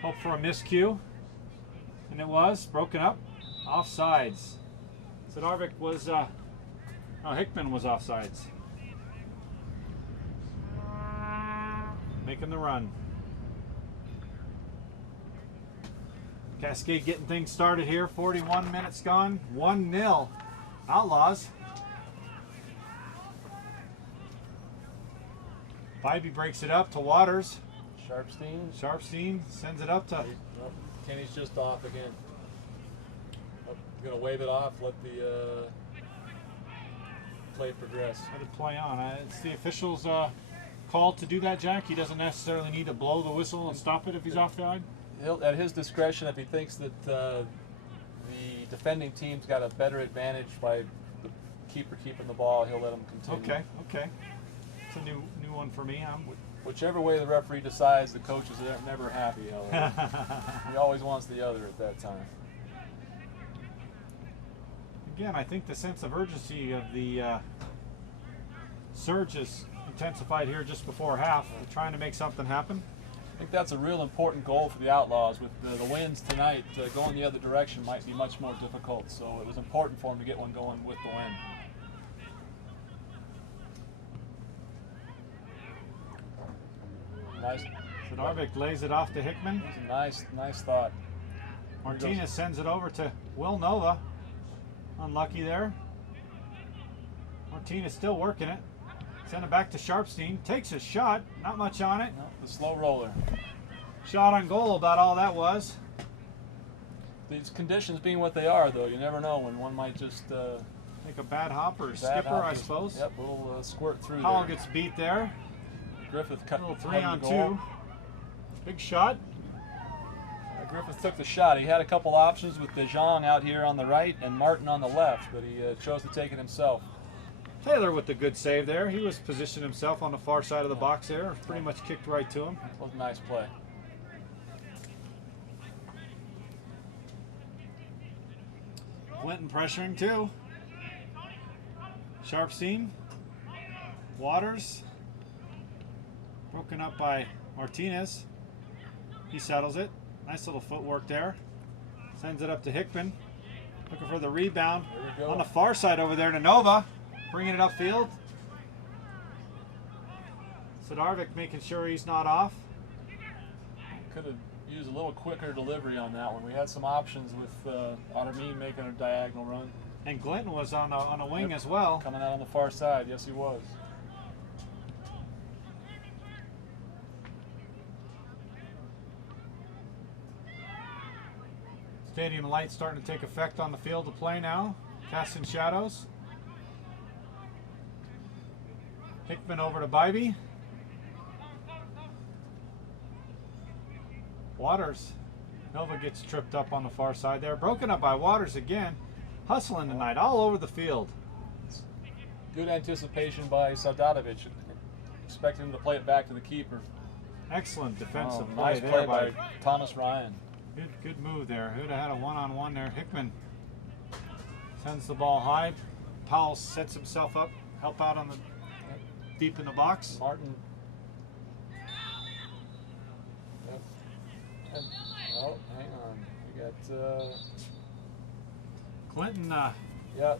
hope for a miscue. And it was broken up. Offsides. Sidarvik was, Hickman was offsides. Making the run. Cascade getting things started here. 41 minutes gone. 1-0. Outlaws. Bybee breaks it up to Waters. Sharpstein sends it up to... Oh, Kenny's just off again. Oh, going to wave it off, let the play progress. Let it play on. It's the official's call to do that, Jack. He doesn't necessarily need to blow the whistle and stop it if he's offside. At his discretion, if he thinks that the defending team's got a better advantage by the keeper keeping the ball, he'll let him continue. Okay. It's a new one for me. Whichever way the referee decides, the coach is never happy. He always wants the other at that time. Again, I think the sense of urgency of the surge is intensified here just before half. We're trying to make something happen. I think that's a real important goal for the Outlaws. With the winds tonight, going the other direction might be much more difficult. So it was important for them to get one going with the wind. Nice. Sidarvik lays it off to Hickman. Nice thought. Martinez sends it over to Will Nova. Unlucky there. Martinez still working it. Send it back to Sharpstein. Takes a shot. Not much on it. No, the slow roller. Shot on goal, about all that was. These conditions being what they are, though, you never know when one might just... Make a bad hop or skipper, I suppose. Yep, we'll squirt through Powell there. gets beat there. Griffith cut. A little 3-on-2. Big shot. Griffith took the shot. He had a couple options with DeJong out here on the right and Martin on the left, but he chose to take it himself. Taylor with the good save there. He was positioned himself on the far side of the box there. Pretty much kicked right to him. That was a nice play. Clinton pressuring too. Sharpstein. Waters. Broken up by Martinez. He settles it. Nice little footwork there. Sends it up to Hickman. Looking for the rebound. On the far side over there to Nova. Bringing it upfield. Sidarvik making sure he's not off. Could have used a little quicker delivery on that one. We had some options with Armin making a diagonal run. And Glinton was on a wing as well. Coming out on the far side. Yes, he was. Stadium lights starting to take effect on the field of play now. Casting shadows. Hickman over to Bybee. Waters. Nova gets tripped up on the far side there. Broken up by Waters again. Hustling tonight all over the field. Good anticipation by Sadadovic. Expecting him to play it back to the keeper. Excellent defensive play nice there play by Thomas Ryan. Good move there. Who'd have had a one-on-one there? Hickman sends the ball high. Powell sets himself up. Help out on the deep in the box. Martin. Oh, hang on. We got Clinton. Yeah,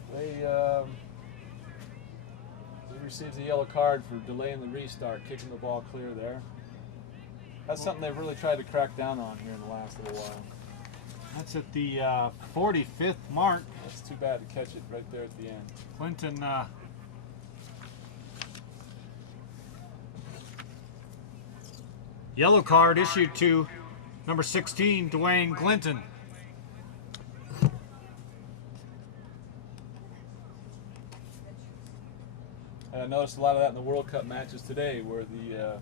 he receives a yellow card for delaying the restart, kicking the ball clear there. That's something they've really tried to crack down on here in the last little while. That's at the 45th mark. That's too bad to catch it right there at the end. Clinton yellow card issued to number 16, Dwayne Clinton. And I noticed a lot of that in the World Cup matches today, where the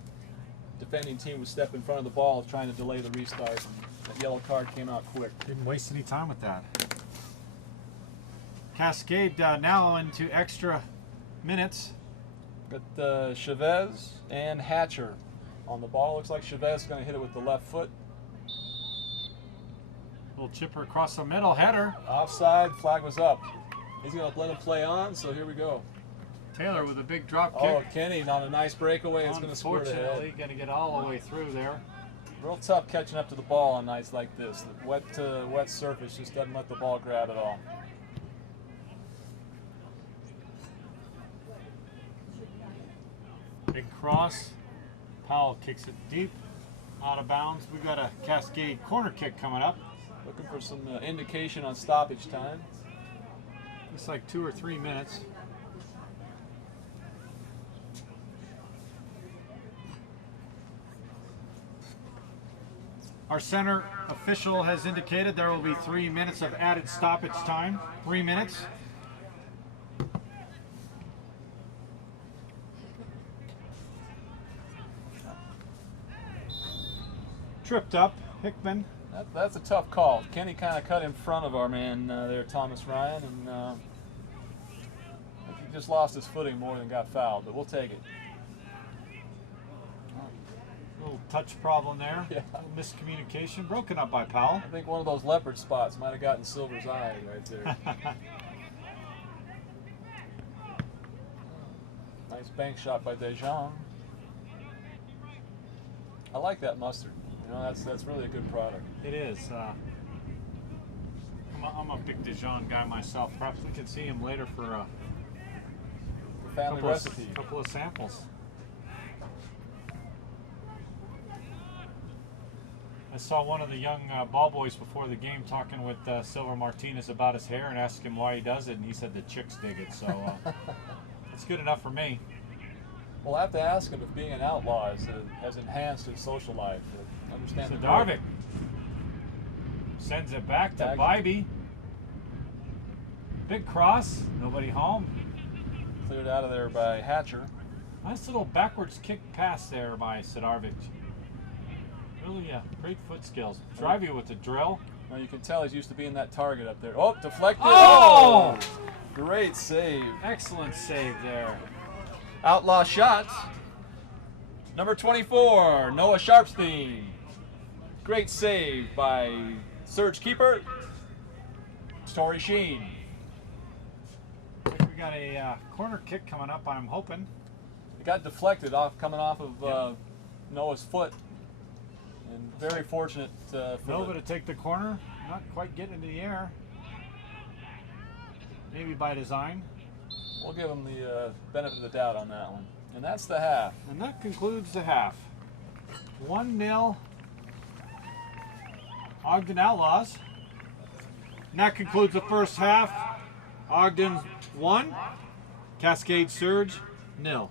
defending team would step in front of the ball trying to delay the restart, and that yellow card came out quick. Didn't waste any time with that. Cascade now into extra minutes. Got Chavez and Hatcher on the ball. Looks like Chavez is going to hit it with the left foot. Little chipper across the middle, header. Offside, flag was up. He's going to let him play on, so here we go. Taylor with a big drop kick. Oh, Kenny on a nice breakaway is going to squirt ahead. Unfortunately, going to get all the way through there. Real tough catching up to the ball on nights like this. The wet surface just doesn't let the ball grab at all. Big cross. Powell kicks it deep, out of bounds. We've got a Cascade corner kick coming up. Looking for some indication on stoppage time. Looks like 2 or 3 minutes. Our center official has indicated there will be 3 minutes of added stoppage time. 3 minutes. Tripped up, Hickman. That's a tough call. Kenny kind of cut in front of our man there, Thomas Ryan, and I think he just lost his footing more than got fouled, but we'll take it. Little touch problem there. Yeah. Little miscommunication, broken up by Powell. I think one of those leopard spots might have gotten Silver's eye right there. Nice bank shot by Dejean. I like that mustard. You know, that's really a good product. It is. I'm a big Dijon guy myself. Perhaps we can see him later for a family recipe. Couple of samples. I saw one of the young ball boys before the game talking with Silver Martinez about his hair and asked him why he does it, and he said the chicks dig it. So it's good enough for me. We'll have to ask him if being an outlaw has enhanced his social life. Understand So Darvik sends it back to Bybee. Big cross, nobody home. Cleared out of there by Hatcher. Nice little backwards kick pass there by Sidarvik. Really great foot skills. Drive you with the drill. Now you can tell he's used to being that target up there. Oh, deflected. Oh! Great save. Excellent save there. Outlaw shot. Number 24, Noah Sharpstein. Great save by Surge keeper, Torrey Sheen. I think we got a corner kick coming up, I'm hoping. It got deflected coming off of Noah's foot. And very fortunate for Nova to take the corner, not quite getting into the air. Maybe by design. We'll give him the benefit of the doubt on that one. And that's the half. And that concludes the half. 1-0 Ogden Outlaws. And that concludes the first half. Ogden 1, Cascade Surge 0.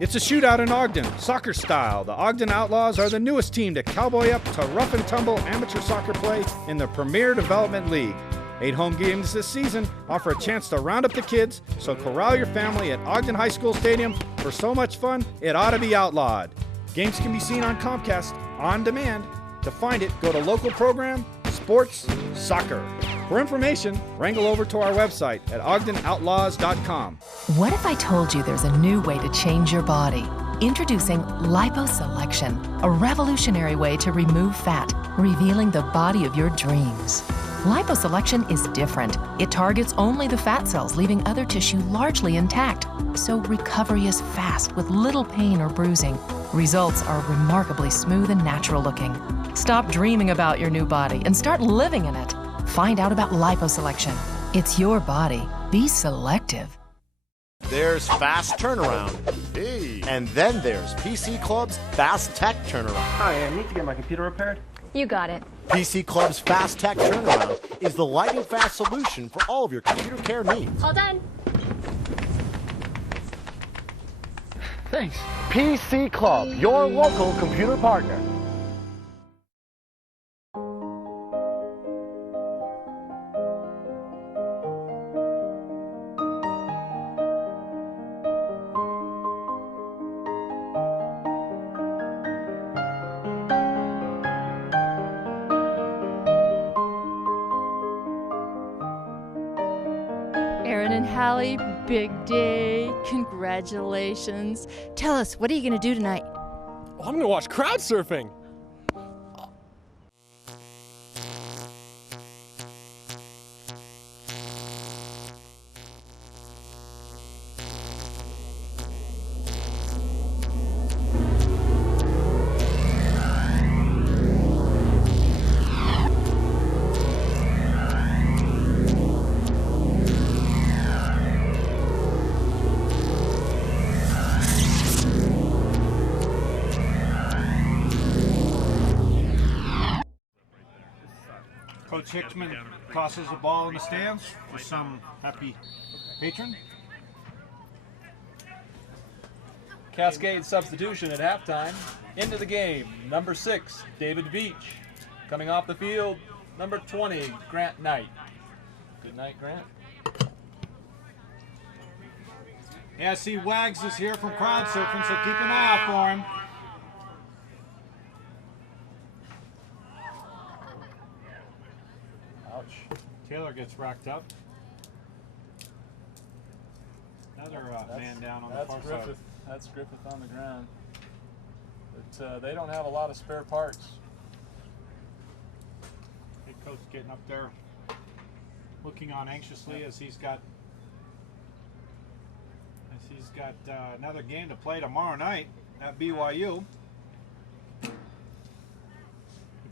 It's a shootout in Ogden, soccer style. The Ogden Outlaws are the newest team to cowboy up to rough and tumble amateur soccer play in the Premier Development League. 8 home games this season offer a chance to round up the kids, so corral your family at Ogden High School Stadium for so much fun it ought to be outlawed. Games can be seen on Comcast on demand. To find it, go to local program, sports, soccer. For information, wrangle over to our website at ogdenoutlaws.com. What if I told you there's a new way to change your body? Introducing liposelection, a revolutionary way to remove fat, revealing the body of your dreams. Liposelection is different. It targets only the fat cells, leaving other tissue largely intact. So recovery is fast with little pain or bruising. Results are remarkably smooth and natural looking. Stop dreaming about your new body and start living in it. Find out about liposelection. It's your body. Be selective. There's fast turnaround. Hey. And then there's PC Club's fast tech turnaround. Hi, I need to get my computer repaired. You got it. PC Club's fast tech turnaround is the lightning fast solution for all of your computer care needs. All done. Thanks. PC Club, your local computer partner. Aaron and Hallie, big day. Congratulations. Tell us, what are you going to do tonight? I'm going to watch crowd surfing. Coach Hickman tosses the ball in the stands for some happy patron. Cascade substitution at halftime. Into the game, number 6, David Beach. Coming off the field, number 20, Grant Knight. Good night, Grant. Yeah, I see Wags is here from crowd surfing, so keep an eye out for him. Ouch. Taylor gets racked up. Another man down on the far side. That's Griffith on the ground. But they don't have a lot of spare parts. Big coach getting up there, looking on anxiously as he's got another game to play tomorrow night at BYU. The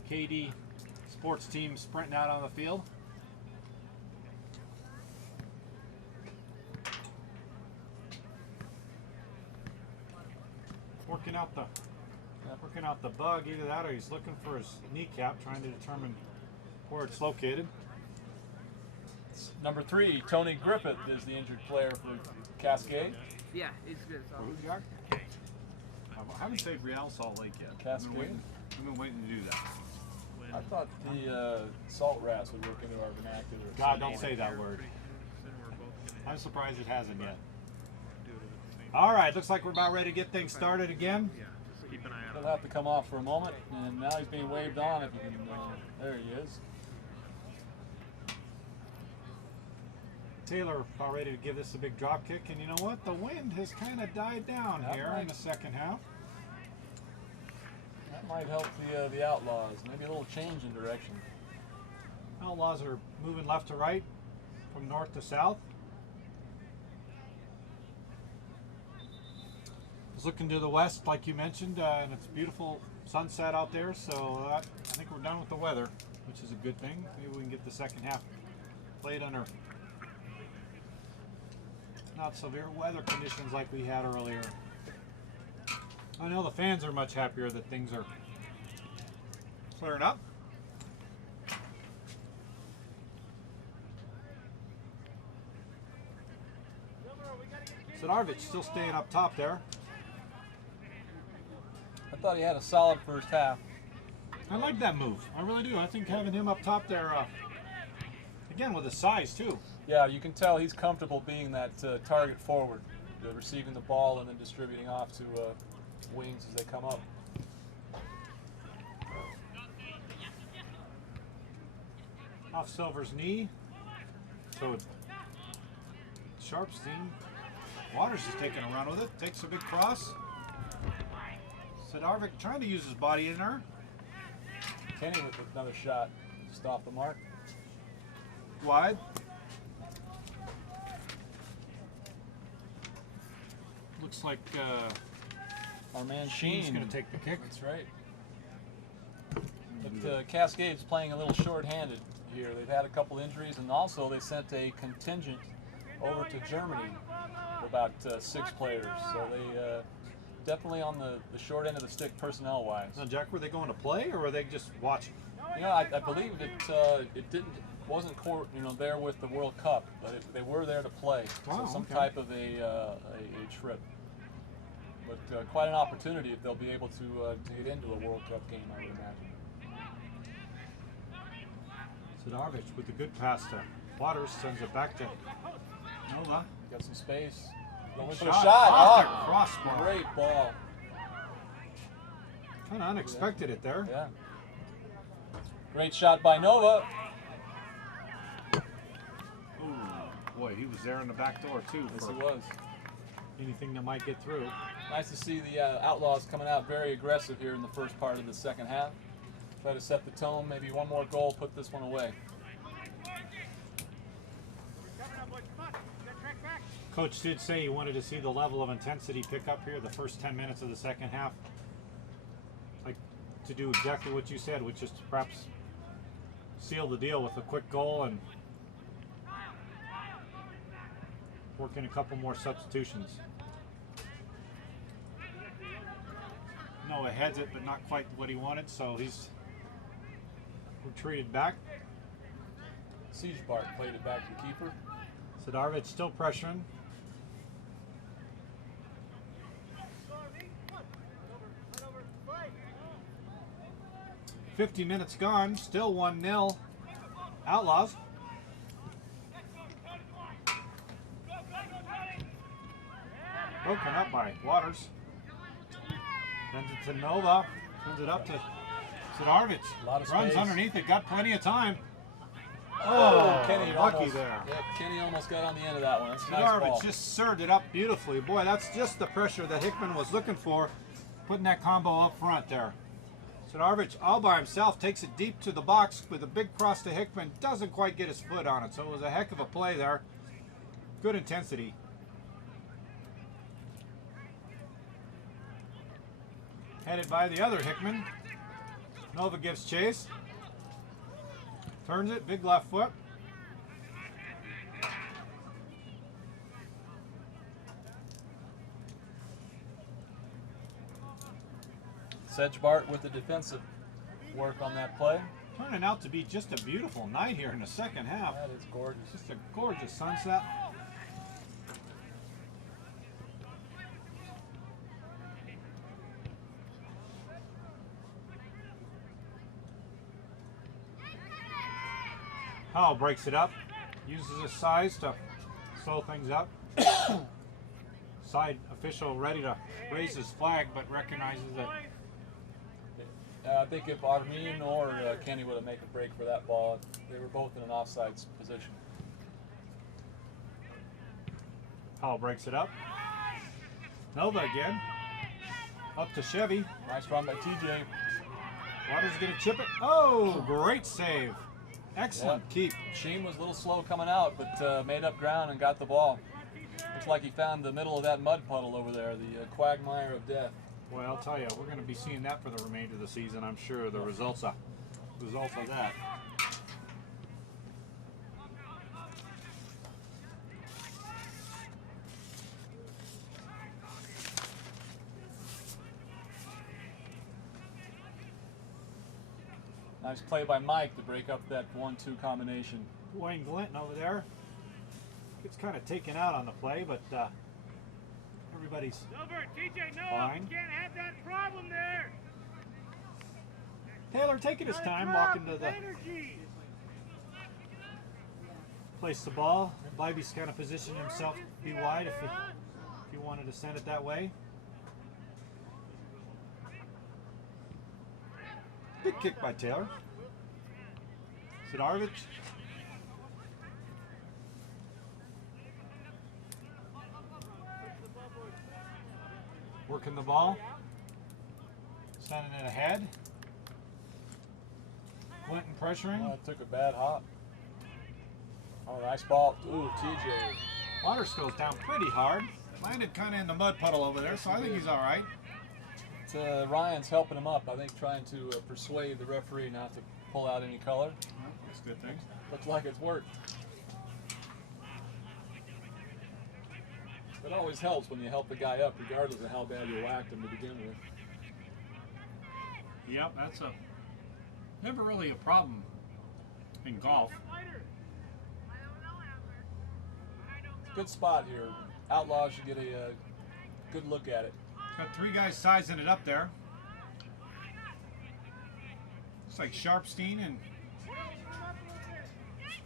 KD sports team sprinting out on the field. Working out the bug, either that or he's looking for his kneecap, trying to determine where it's located. Number 3, Tony Griffith is the injured player for Cascade. Yeah, it's good. Who's the arc? I haven't saved Real Salt Lake yet. Cascade? We've been waiting to do that. I thought the salt rats would work into our vernacular. God, don't say that word. I'm surprised it hasn't yet. All right, looks like we're about ready to get things started again. He'll have to come off for a moment, and now he's being waved on. If you can, there he is. Taylor about ready to give this a big drop kick, and you know what? The wind has kind of died down here in the second half. That might help the Outlaws. Maybe a little change in direction. Outlaws are moving left to right, from north to south. I was looking to the west, like you mentioned, and it's beautiful sunset out there. So I think we're done with the weather, which is a good thing. Maybe we can get the second half played under not severe weather conditions like we had earlier. I know the fans are much happier that things are clearing up. Sidarvich still staying up top there. I thought he had a solid first half. I like that move. I really do. I think having him up top there, again with his size too. Yeah, you can tell he's comfortable being that target forward, receiving the ball and then distributing off to wings as they come up. Off Silver's knee. So Sharpstein, Waters is taking a run with it. Takes a big cross. Sidarvich trying to use his body in there. Kenny with another shot, just off the mark. Wide. Looks like our man Sheen's Sheen going to take the kick. That's right. But Cascade's playing a little short-handed here. They've had a couple injuries, and also they sent a contingent over to Germany for about 6 players. So they definitely on the short end of the stick personnel-wise. Now, Jack, were they going to play or were they just watching? You know, I believe it wasn't there with the World Cup, but they were there to play. Wow, so some okay. type of a trip. But quite an opportunity if they'll be able to get into a World Cup game, I would imagine. Sidarovich with a good pass to Waters, sends it back to Nova. Got some space. Going for Shot. a shot. Off the Oh, crossbar. great ball. Kind of unexpected it there. Yeah. Great shot by Nova. Ooh, boy, he was there in the back door too. Yes, for he was. Anything that might get through. Nice to see the Outlaws coming out very aggressive here in the first part of the second half. Try to set the tone, maybe one more goal, put this one away. Coach did say he wanted to see the level of intensity pick up here the first 10 minutes of the second half. Like to do exactly what you said, which is to perhaps seal the deal with a quick goal and work in a couple more substitutions. Noah heads it, but not quite what he wanted, so he's retreated back. Siegebart played it back to the keeper. Sidarovich still pressuring. "50 minutes gone, still 1-0. Outlaws." Broken up by Waters. Sends it to Nova. Sends it up to Sidarovich. Runs underneath it, got plenty of time. Oh, Kenny lucky almost, there. Yep, Kenny almost got on the end of that one. That's a nice ball. Sidarovich just served it up beautifully. Boy, that's just the pressure that Hickman was looking for, putting that combo up front there. Sidarovich all by himself takes it deep to the box with a big cross to Hickman. Doesn't quite get his foot on it, so it was a heck of a play there. Good intensity. Headed by the other Hickman. Nova gives chase. Turns it, big left foot. Sedgebart with the defensive work on that play. Turning out to be just a beautiful night here in the second half. That is gorgeous. Just a gorgeous sunset. Howell breaks it up, uses his size to slow things up. Side official ready to raise his flag, but recognizes that. I think if Armin or Kenny would have made a break for that ball, they were both in an offside position. Howell breaks it up. Nova again. Up to Chevy. Nice run by TJ. Waters gonna chip it. Oh, great save. Excellent keep. Sheen was a little slow coming out, but made up ground and got the ball. Looks like he found the middle of that mud puddle over there, the quagmire of death. Well, I'll tell you, we're going to be seeing that for the remainder of the season, I'm sure. The results of that. Nice play by Mike to break up that 1-2 combination. Wayne Glinton over there gets kind of taken out on the play, but everybody's fine. You can't have that problem there. Taylor taking his time walking to the place the ball. Bibby's kind of positioned himself to be wide if he wanted to send it that way. Big kick by Taylor. Sidarovich. Working the ball. Sending it ahead. Clinton pressuring. Oh, it took a bad hop. Oh, nice ball. Ooh, TJ. Waters goes down pretty hard. Landed kind of in the mud puddle over there, so I think he's all right. Ryan's helping him up, I think, trying to persuade the referee not to pull out any color. That's a good thing. Looks like it's worked. It always helps when you help the guy up, regardless of how bad you whacked him to begin with. Yep, that's never really a problem in golf. Good spot here. Outlaws should get a good look at it. Got 3 guys sizing it up there. Looks like Sharpstein and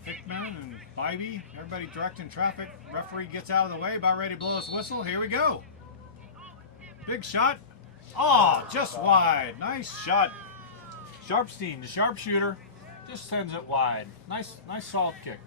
Hickman and Bybee. Everybody directing traffic. Referee gets out of the way, about ready to blow his whistle. Here we go. Big shot. Oh, just wide. Nice shot. Sharpstein, the sharpshooter, just sends it wide. Nice solid kick.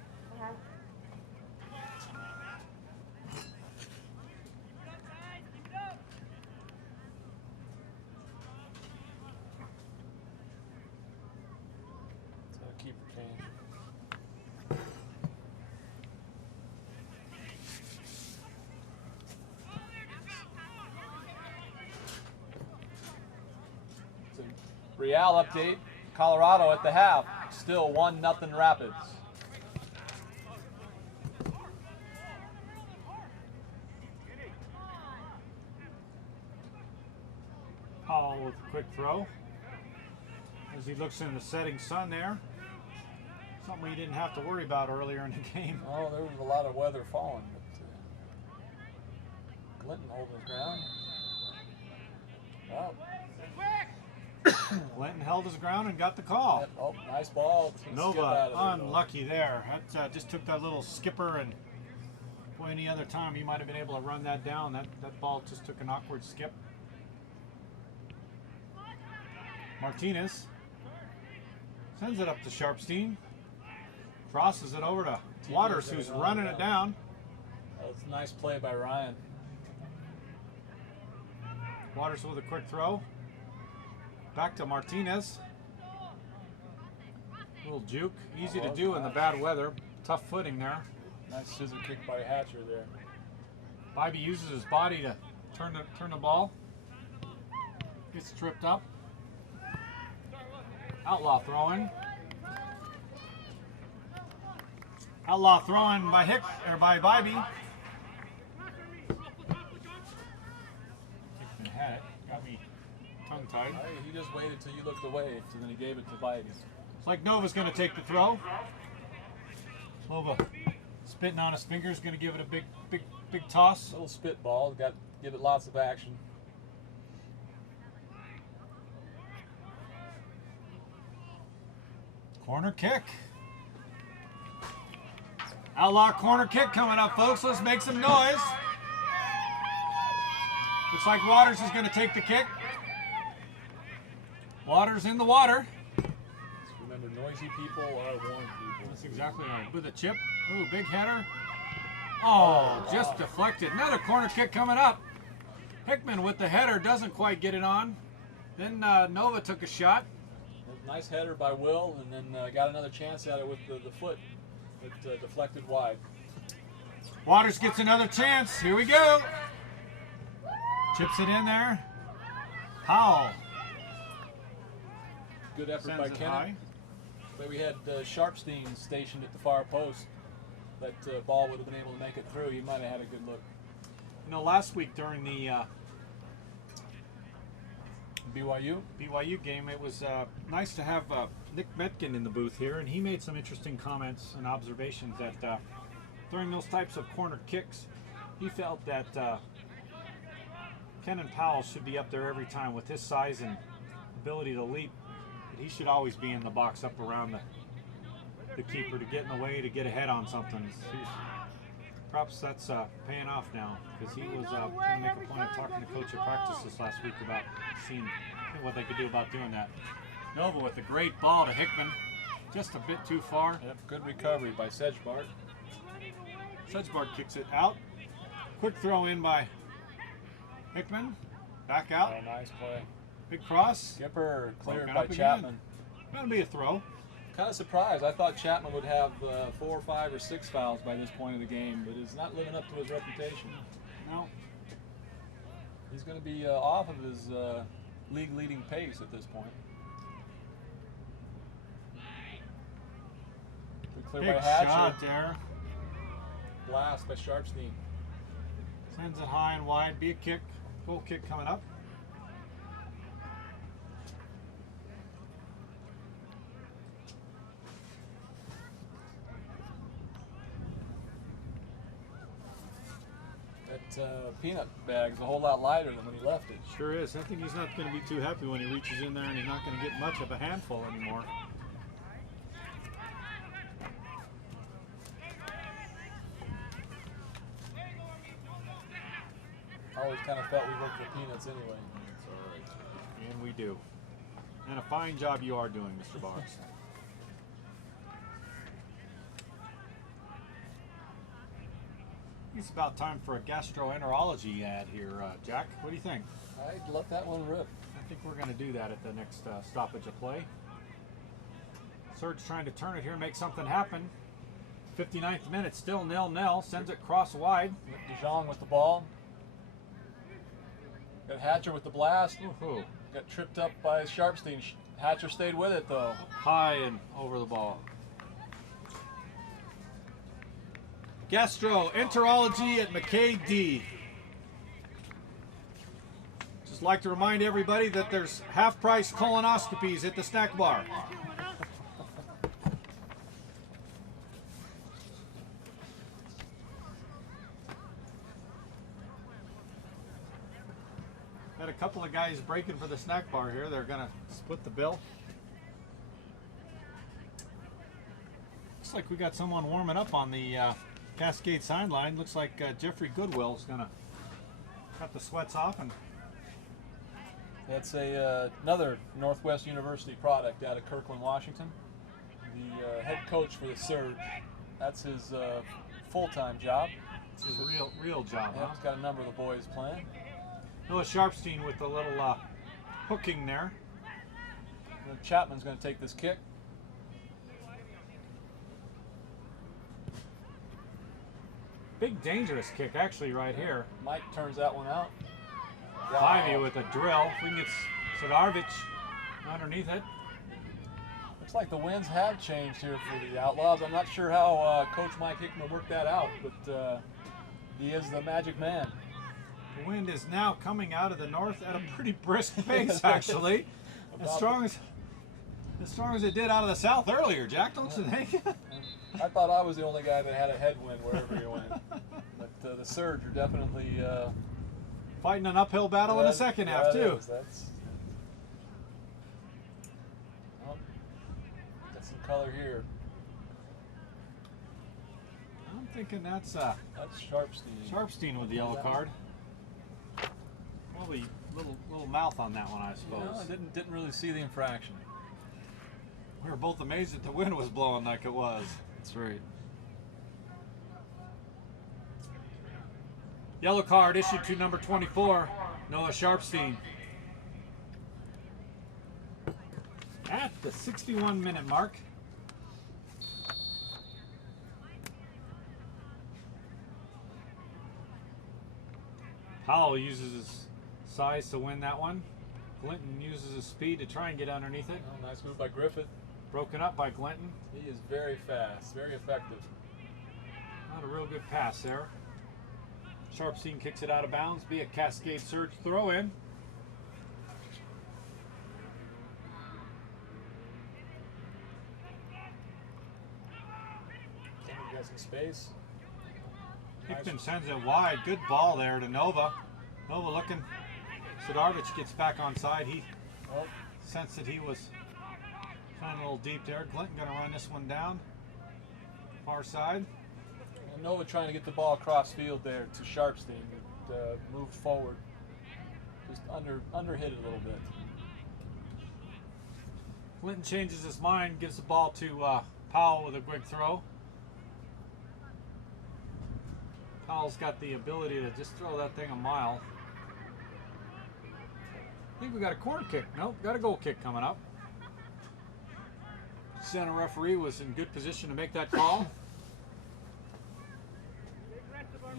Real update, Colorado at the half, still 1-0 Rapids. Powell with a quick throw. As he looks in the setting sun there. Something he didn't have to worry about earlier in the game. Oh, there was a lot of weather falling, but Clinton holding his ground. Wow. Clinton held his ground and got the call. Yep. Oh, nice ball. Nova unlucky there. That just took that little skipper, and boy, any other time he might have been able to run that down. That ball just took an awkward skip. Martinez sends it up to Sharpstein. Crosses it over to Waters, who's running it down. That's a nice play by Ryan. Waters with a quick throw. Back to Martinez. Little juke. Easy to do in the bad weather. Tough footing there. Nice scissor kick by Hatcher there. Bybee uses his body to turn the ball. Gets tripped up. Outlaw throwing. Outlaw throwing by Bybee. Had it. Got me tongue-tied. He just waited till you looked away, and then he gave it to Bybee. It's like Nova's going to take the throw. Nova spitting on his fingers, going to give it a big toss. Little spit ball. Got to give it lots of action. Corner kick. Outlaw corner kick coming up, folks. Let's make some noise. Looks like Waters is going to take the kick. Waters in the water. Remember, noisy people are warm people. That's exactly right. With a chip. Ooh, big header. Oh, just deflected. Another corner kick coming up. Hickman with the header doesn't quite get it on. Then Nova took a shot. Nice header by Will, and then got another chance at it with the foot. It deflected wide. Waters gets another chance. Here we go. Chips it in there. Powell. Good effort Sends by it Kennett. high. But we had Sharpstein stationed at the far post. That ball would have been able to make it through. He might have had a good look. You know, last week during the BYU game, it was nice to have Nick Metkin in the booth here, and he made some interesting comments and observations that during those types of corner kicks, he felt that Kenan Powell should be up there every time with his size and ability to leap. But he should always be in the box up around the keeper to get in the way, to get ahead on something. Perhaps that's paying off now, because he was going to make a point of talking to coach at practice this last week about seeing what they could do about doing that. Nova with a great ball to Hickman, just a bit too far. Yep, good recovery by Sedgebart. Sedgebart kicks it out. Quick throw in by Hickman. Back out. Oh, nice play. Big cross. Skipper cleared Broken by up Chapman. That'll be a throw. Kind of surprised. I thought Chapman would have 4 or 5 or 6 fouls by this point of the game, but he's not living up to his reputation. No. He's going to be off of his league-leading pace at this point. Good clear Big by Hatcher. shot there. Blast by Sharpstein. Sends it high and wide. Be a kick. Goal kick coming up. That peanut bag is a whole lot lighter than when he left it. Sure is. I think he's not going to be too happy when he reaches in there, and he's not going to get much of a handful anymore. I always kind of felt we worked for peanuts anyway. It's all right. And we do. And a fine job you are doing, Mr. Boggs. It's about time for a gastroenterology ad here, Jack. What do you think? I'd let that one rip. I think we're going to do that at the next stoppage of play. Surge trying to turn it here, make something happen. 59th minute, still 0-0. Sends it cross wide. DeJong with the ball. Got Hatcher with the blast. Woohoo. Got tripped up by Sharpstein. Hatcher stayed with it though. High and over the ball. Gastroenterology at McKay D. Just like to remind everybody that there's half-price colonoscopies at the snack bar. Got a couple of guys breaking for the snack bar here. They're going to split the bill. Looks like we got someone warming up on the Cascade sideline. Looks like Jeffrey Goodwill's going to cut the sweats off. And that's another Northwest University product out of Kirkland, Washington. The head coach for the Surge. That's his full-time job. It's his real job, yeah, huh? He's got a number of the boys playing. Noah Sharpstein with a little hooking there. And Chapman's going to take this kick. Big dangerous kick actually right here. Mike turns that one out. Ivy with a drill. If we can get Sidarvich underneath it. Looks like the winds have changed here for the Outlaws. I'm not sure how Coach Mike Hickman worked that out, but he is the magic man. The wind is now coming out of the north at a pretty brisk pace, actually. as strong as it did out of the south earlier, Jack, don't you think? I thought I was the only guy that had a headwind wherever he went. But the Surge are definitely fighting an uphill battle in the second half, too. Well, got some color here. I'm thinking that's Sharpstein. Sharpstein with the yellow card. Probably little mouth on that one, I suppose. No, I didn't really see the infraction. We were both amazed that the wind was blowing like it was. That's right. Yellow card issued to number 24, Noah Sharpstein. At the 61-minute mark. Powell uses his size to win that one. Glinton uses his speed to try and get underneath it. Oh, nice move by Griffith. Broken up by Glinton. He is very fast, very effective. Not a real good pass there. Sharpstein kicks it out of bounds. Be a Cascade Surge throw in. Got some space. Hickman sends it wide. Good ball there to Nova. Nova looking. Sidarvich gets back on side. He sensed that he was playing a little deep there. Glinton going to run this one down. Far side. And Nova trying to get the ball across field there to Sharpstein. It moved forward. Just under hit it a little bit. Glinton changes his mind. Gives the ball to Powell with a quick throw. Powell's got the ability to just throw that thing a mile. I think we got a corner kick. Nope, got a goal kick coming up. Center referee was in good position to make that call.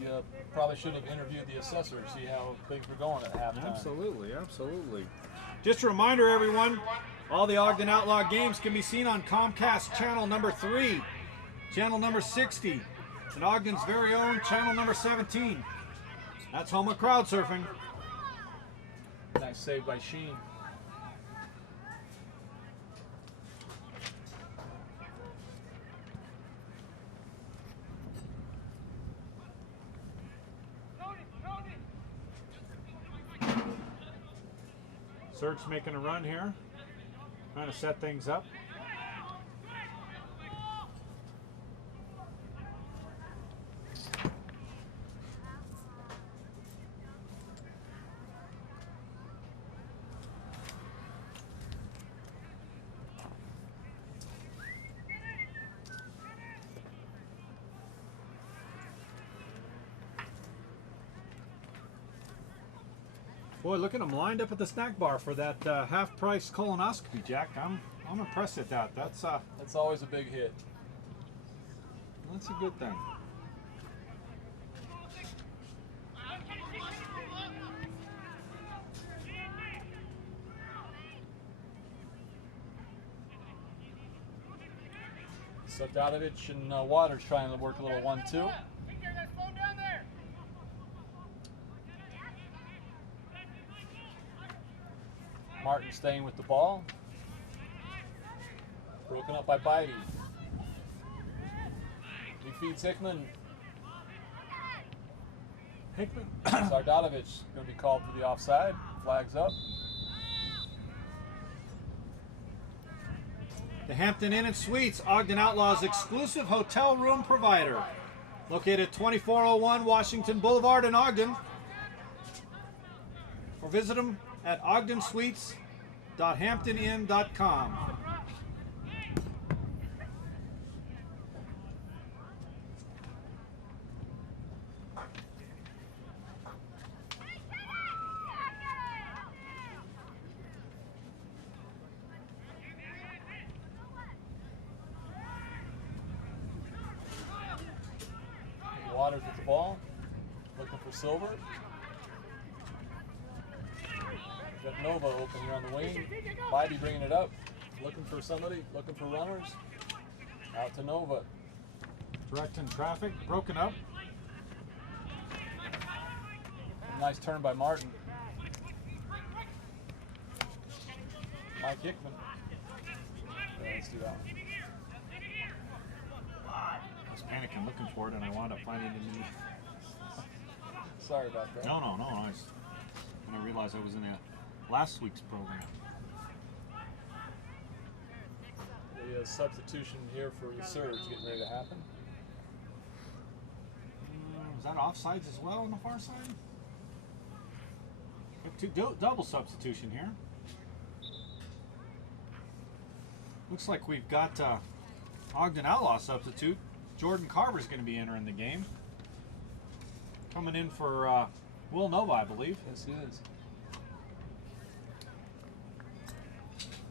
You probably should have interviewed the assessor to see how things were going at halftime. Absolutely, absolutely. Just a reminder, everyone, all the Ogden Outlaw games can be seen on Comcast channel number 3, channel number 60, and Ogden's very own channel number 17. That's home of crowd surfing. Nice save by Sheen. Surge making a run here, trying to set things up. Boy, look at them lined up at the snack bar for that half-price colonoscopy, Jack. I'm impressed at that. That's always a big hit. That's a good thing. So Dodovich and Waters trying to work a little 1-2. Martin staying with the ball. Broken up by Bidey. He feeds Hickman. Sardadovich going to be called for the offside. Flags up. The Hampton Inn and Suites, Ogden Outlaws' exclusive hotel room provider. Located 2401 Washington Boulevard in Ogden. Or visit them at ogdensuites.hamptoninn.com. Waters with the ball, looking for Silver. Got Nova open here on the wing. Bidey bringing it up, looking for somebody, looking for runners. Out to Nova. Directing traffic, broken up. Nice turn by Martin. Mike Hickman. Yeah, let's do that one. I was panicking looking for it and I wound up finding it in the... Sorry about that. No. And I realized I was in last week's program. The substitution here for the surge getting ready to happen. Is that offsides as well on the far side? Got two double substitution here. Looks like we've got Ogden Outlaw substitute. Jordan Carver's going to be entering the game. Coming in for Will Nova, I believe. Yes, he is.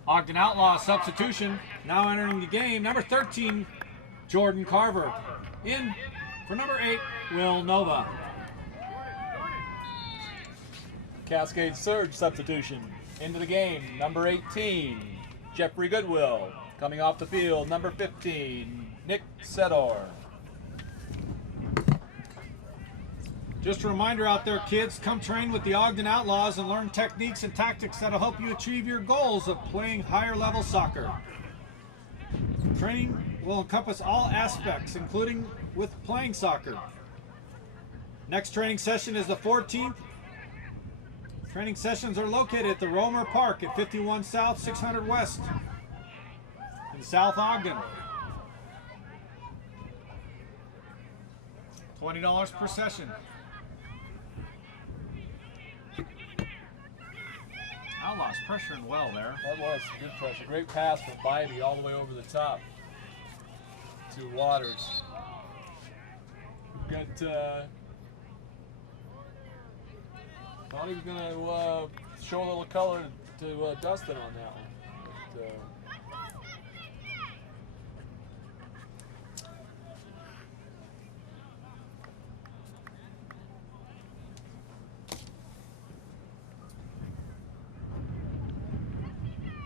Ogden Outlaw substitution. Now entering the game. Number 13, Jordan Carver. In for number 8, Will Nova. Cascade surge substitution. Into the game, number 18, Jeffrey Goodwill. Coming off the field, number 15, Nick Sedor. Just a reminder out there, kids, come train with the Ogden Outlaws and learn techniques and tactics that'll help you achieve your goals of playing higher level soccer. Training will encompass all aspects, including with playing soccer. Next training session is the 14th. Training sessions are located at the Romer Park at 51 South, 600 West in South Ogden. $20 per session. Outlaws pressuring well there. That was good pressure. Great pass from Bidey all the way over the top to Waters. Got thought he was going to show a little color to Dustin on that one. But,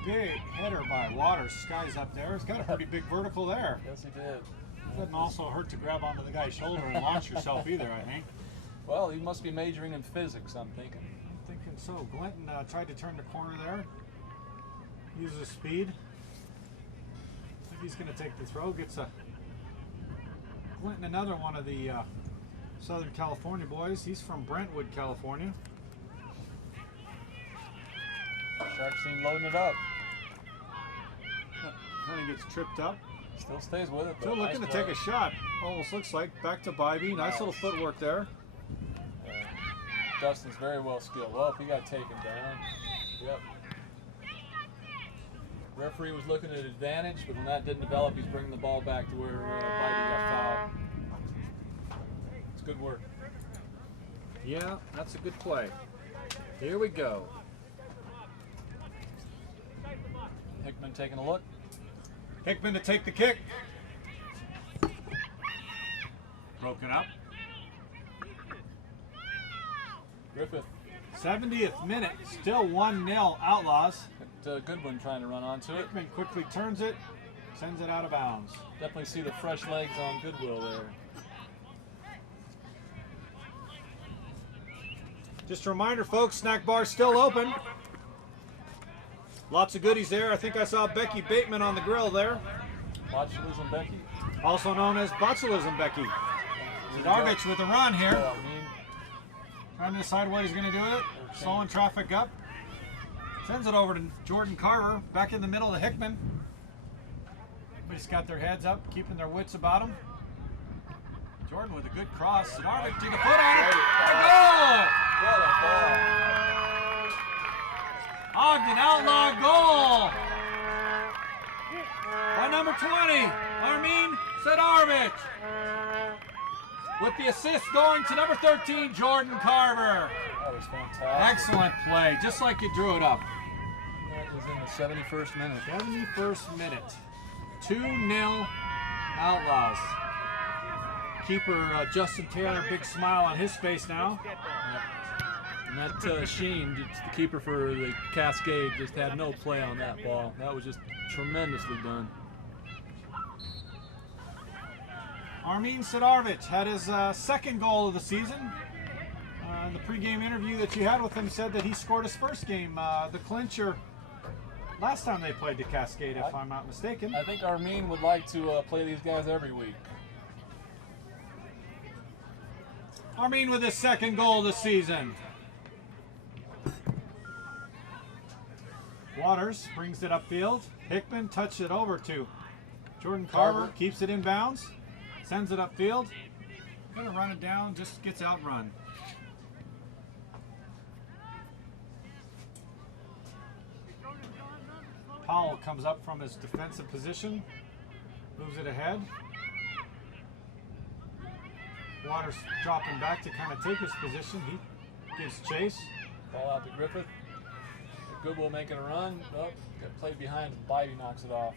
big header by Waters. Sky's up there. He's got a pretty big vertical there. Yes, he did. Doesn't also hurt to grab onto the guy's shoulder and launch yourself either, I think. Well, he must be majoring in physics, I'm thinking. I'm thinking so. Glinton tried to turn the corner there. Uses speed. I think he's going to take the throw. Gets a Glinton, another one of the Southern California boys. He's from Brentwood, California. Sharp team loading it up. Kind of gets tripped up. Still stays with it. Still looking to take a shot. Almost looks like back to Bybee. Nice little footwork there. Dustin's very well skilled. Well, he got taken down. Yep. Referee was looking at advantage, but when that didn't develop, he's bringing the ball back to where Bybee got fouled. It's good work. Yeah, that's a good play. Here we go. Hickman taking a look. Hickman to take the kick. Broken up. Griffith. 70th minute, still 1-0 Outlaws. Goodwin trying to run onto it. Hickman quickly turns it, sends it out of bounds. Definitely see the fresh legs on Goodwill there. Just a reminder, folks, snack bar's still open. Lots of goodies there. I think I saw Becky Bateman on the grill there. Botulism Becky. Also known as Botulism Becky. Zidarvich with a run here. Trying to decide what he's going to do with it. Slowing traffic up. Sends it over to Jordan Carver. Back in the middle of Hickman. Everybody's got their heads up, keeping their wits about them. Jordan with a good cross. Zidarvich took a foot on it. A goal! What a ball. Ogden Outlaw goal! By number 20, Armin Zidarvich. With the assist going to number 13, Jordan Carver. That was fantastic. Excellent play, just like you drew it up. That was in the 71st minute. 71st minute. 2-0 Outlaws. Keeper Justin Taylor, big smile on his face now. And that Sheen, the keeper for the Cascade, just had no play on that ball. That was just tremendously done. Armin Zidarvich had his second goal of the season. In the pregame interview that you had with him, said that he scored his first game, the clincher, last time they played the Cascade, if I'm not mistaken. I think Armin would like to play these guys every week. Armin with his second goal of the season. Waters brings it upfield. Hickman touched it over to Jordan Carver. Keeps it in bounds. Sends it upfield. Gonna run it down, just gets outrun. Powell comes up from his defensive position. Moves it ahead. Waters dropping back to kind of take his position. He gives chase. Ball out to Griffith. Goodwill making a run. Oh, got played behind. Bybee knocks it off.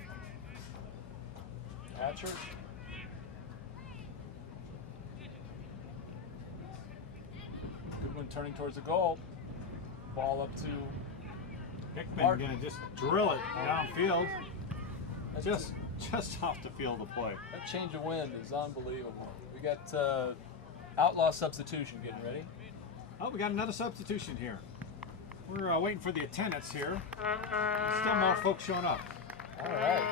Hatcher. Goodwin turning towards the goal. Ball up to Hickman gonna just drill it downfield. Just off the field of play. That change of wind is unbelievable. We got Outlaw substitution getting ready. Oh, we got another substitution here. We're waiting for the attendance here. Still more folks showing up. All right.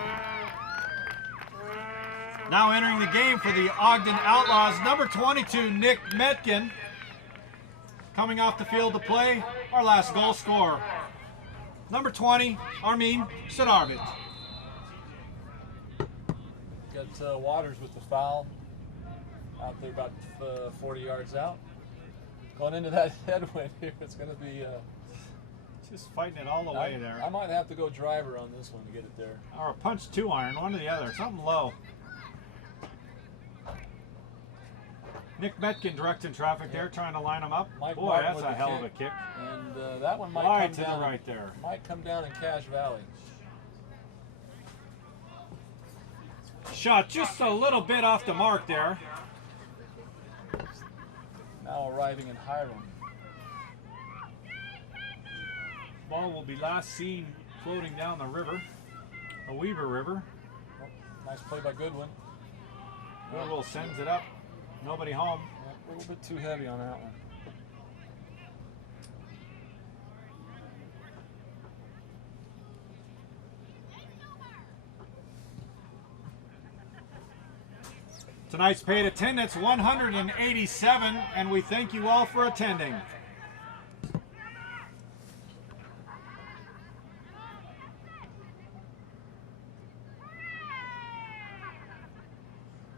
Now entering the game for the Ogden Outlaws, number 22, Nick Metkin. Coming off the field to play, our last goal scorer. Number 20, Armin Zidarvich. Got Waters with the foul out there about 40 yards out. Going into that headwind here, it's going to be just fighting it all the way there. I might have to go driver on this one to get it there. Or a punch 2-iron, one or the other, something low. Nick Metkin directing traffic there, trying to line them up. Mike Boy, Martin that's with a the hell of a kick. And that one might wide come to down the right there. Might come down in Cache Valley. Shot just a little bit off the mark there. Now arriving in Hiram. Ball will be last seen floating down the river, the Weaver River. Oh, nice play by Goodwin. Goodwill sends it up. Nobody home. little bit too heavy on that one. Tonight's paid attendance 187, and we thank you all for attending.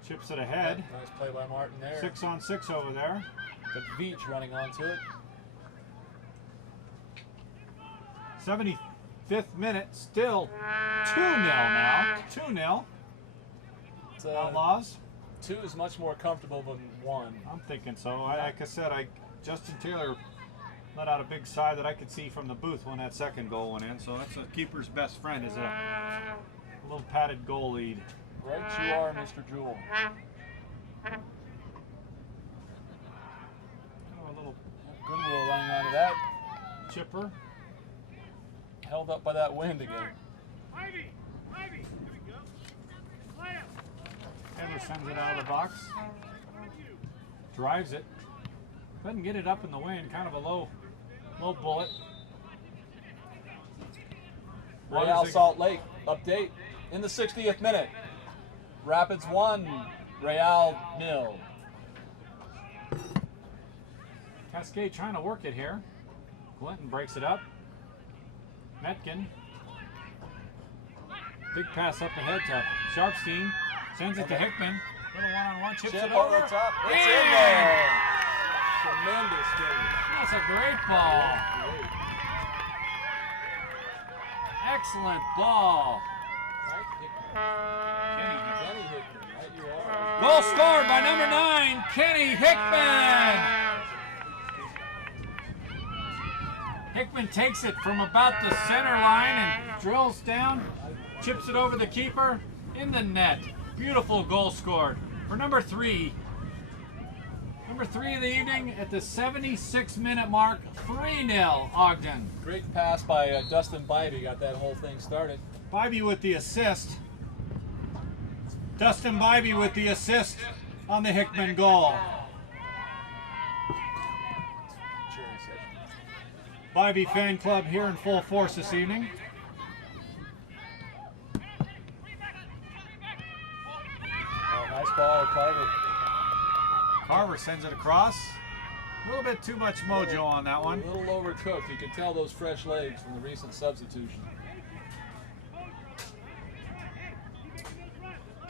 Chips it ahead. Nice play by Martin there. 6-on-6 over there. But Veach running onto it. 75th minute, still 2-0 now. 2-0. Outlaws. 2 is much more comfortable than 1. I'm thinking so. Like I said, Justin Taylor let out a big sigh that I could see from the booth when that second goal went in. So that's a keeper's best friend, is a little padded goal lead. Right you are, Mr. Jewell. Oh, a little Goodwill running onto that. chipper. Held up by that wind again. Taylor sends it out of the box. Drives it. Doesn't get it up in the wind. Kind of a low bullet. Real Salt Lake update in the 60th minute. Rapids 1, Real 0. Cascade trying to work it here. Clinton breaks it up. Metkin. Big pass up ahead to Sharpstein. Sends it to Hickman. Little one-on-one, chips it over. The top. It's in there. Tremendous game. That's a great ball. Excellent ball. Kenny Hickman, right you are. Goal scored by number 9, Kenny Hickman. Hickman takes it from about the center line and drills down, chips it over the keeper in the net. Beautiful goal scored for number 3. Number 3 of the evening at the 76-minute mark, 3-0 Ogden. Great pass by Dustin Bybee, got that whole thing started. Bybee with the assist. Dustin Bybee with the assist on the Hickman goal. Bybee fan club here in full force this evening. Nice ball, Carver. Carver sends it across. A little bit too much mojo on that one. A little overcooked. You can tell those fresh legs from the recent substitution.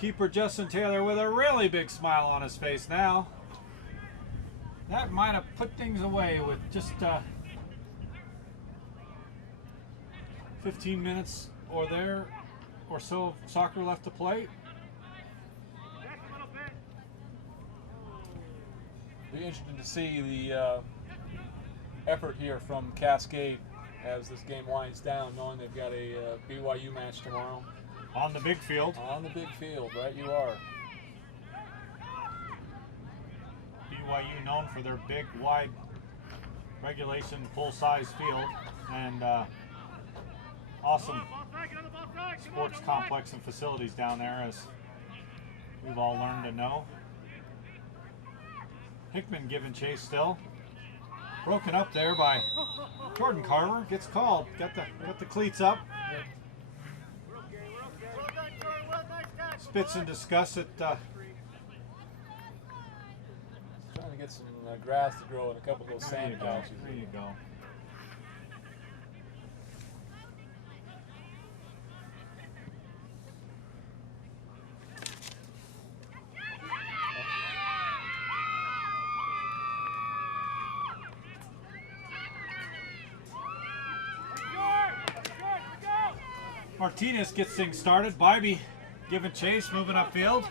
Keeper Justin Taylor with a really big smile on his face now. That might have put things away with just 15 minutes or so of soccer left to play. Be interesting to see the effort here from Cascade as this game winds down, knowing they've got a BYU match tomorrow. On the big field. On the big field, right you are. BYU known for their big, wide, regulation, full-size field, and awesome sports complex and facilities down there, as we've all learned to know. Hickman giving chase still. Broken up there by Jordan Carver. Gets called. Got the cleats up. Spits and discuss it. Trying to get some grass to grow in a couple of those sand patches. There you go. Martinez gets things started. Bybee giving chase, moving upfield.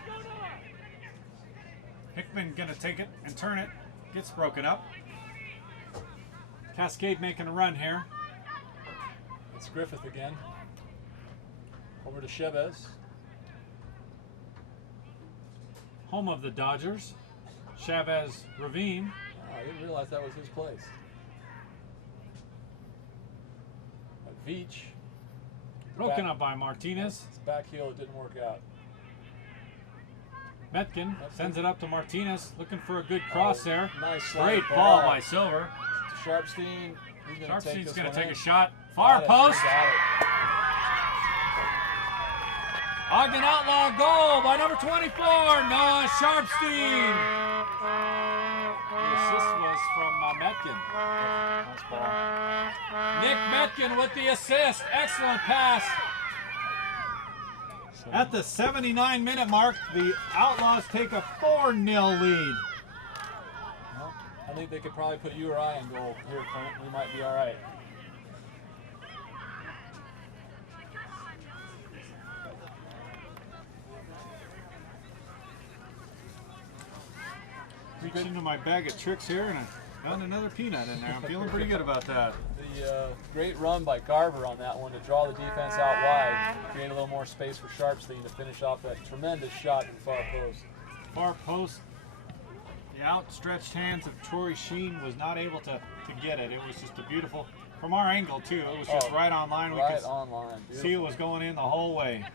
Hickman gonna take it and turn it. Gets broken up. Cascade making a run here. It's Griffith again. Over to Chavez. Home of the Dodgers. Chavez Ravine. Oh, I didn't realize that was his place. Veach. Broken up by Martinez. It's back heel, it didn't work out. Metkin sends it up to Martinez, looking for a good cross there. Nice Great slide ball ball. by Silver. Sharpstein. Sharpstein's going to take a shot. Far post. Ogden Outlaw goal by number 24, Noah Sharpstein. The assist was from Metkin. Nice ball. Nick Metkin with the assist. Excellent pass. At the 79-minute mark, the Outlaws take a 4-0 lead. Well, I think they could probably put you or I in goal here, Clint. We might be all right. Reach into my bag of tricks here, and I found another peanut in there. I'm feeling pretty good about that. The great run by Garver on that one to draw the defense out wide, create a little more space for Sharpstein to finish off that tremendous shot in far post. Far post, the outstretched hands of Troy Sheen was not able to get it. It was just a beautiful, from our angle too, it was just right on line. Right we could on line. See it was going in the whole way.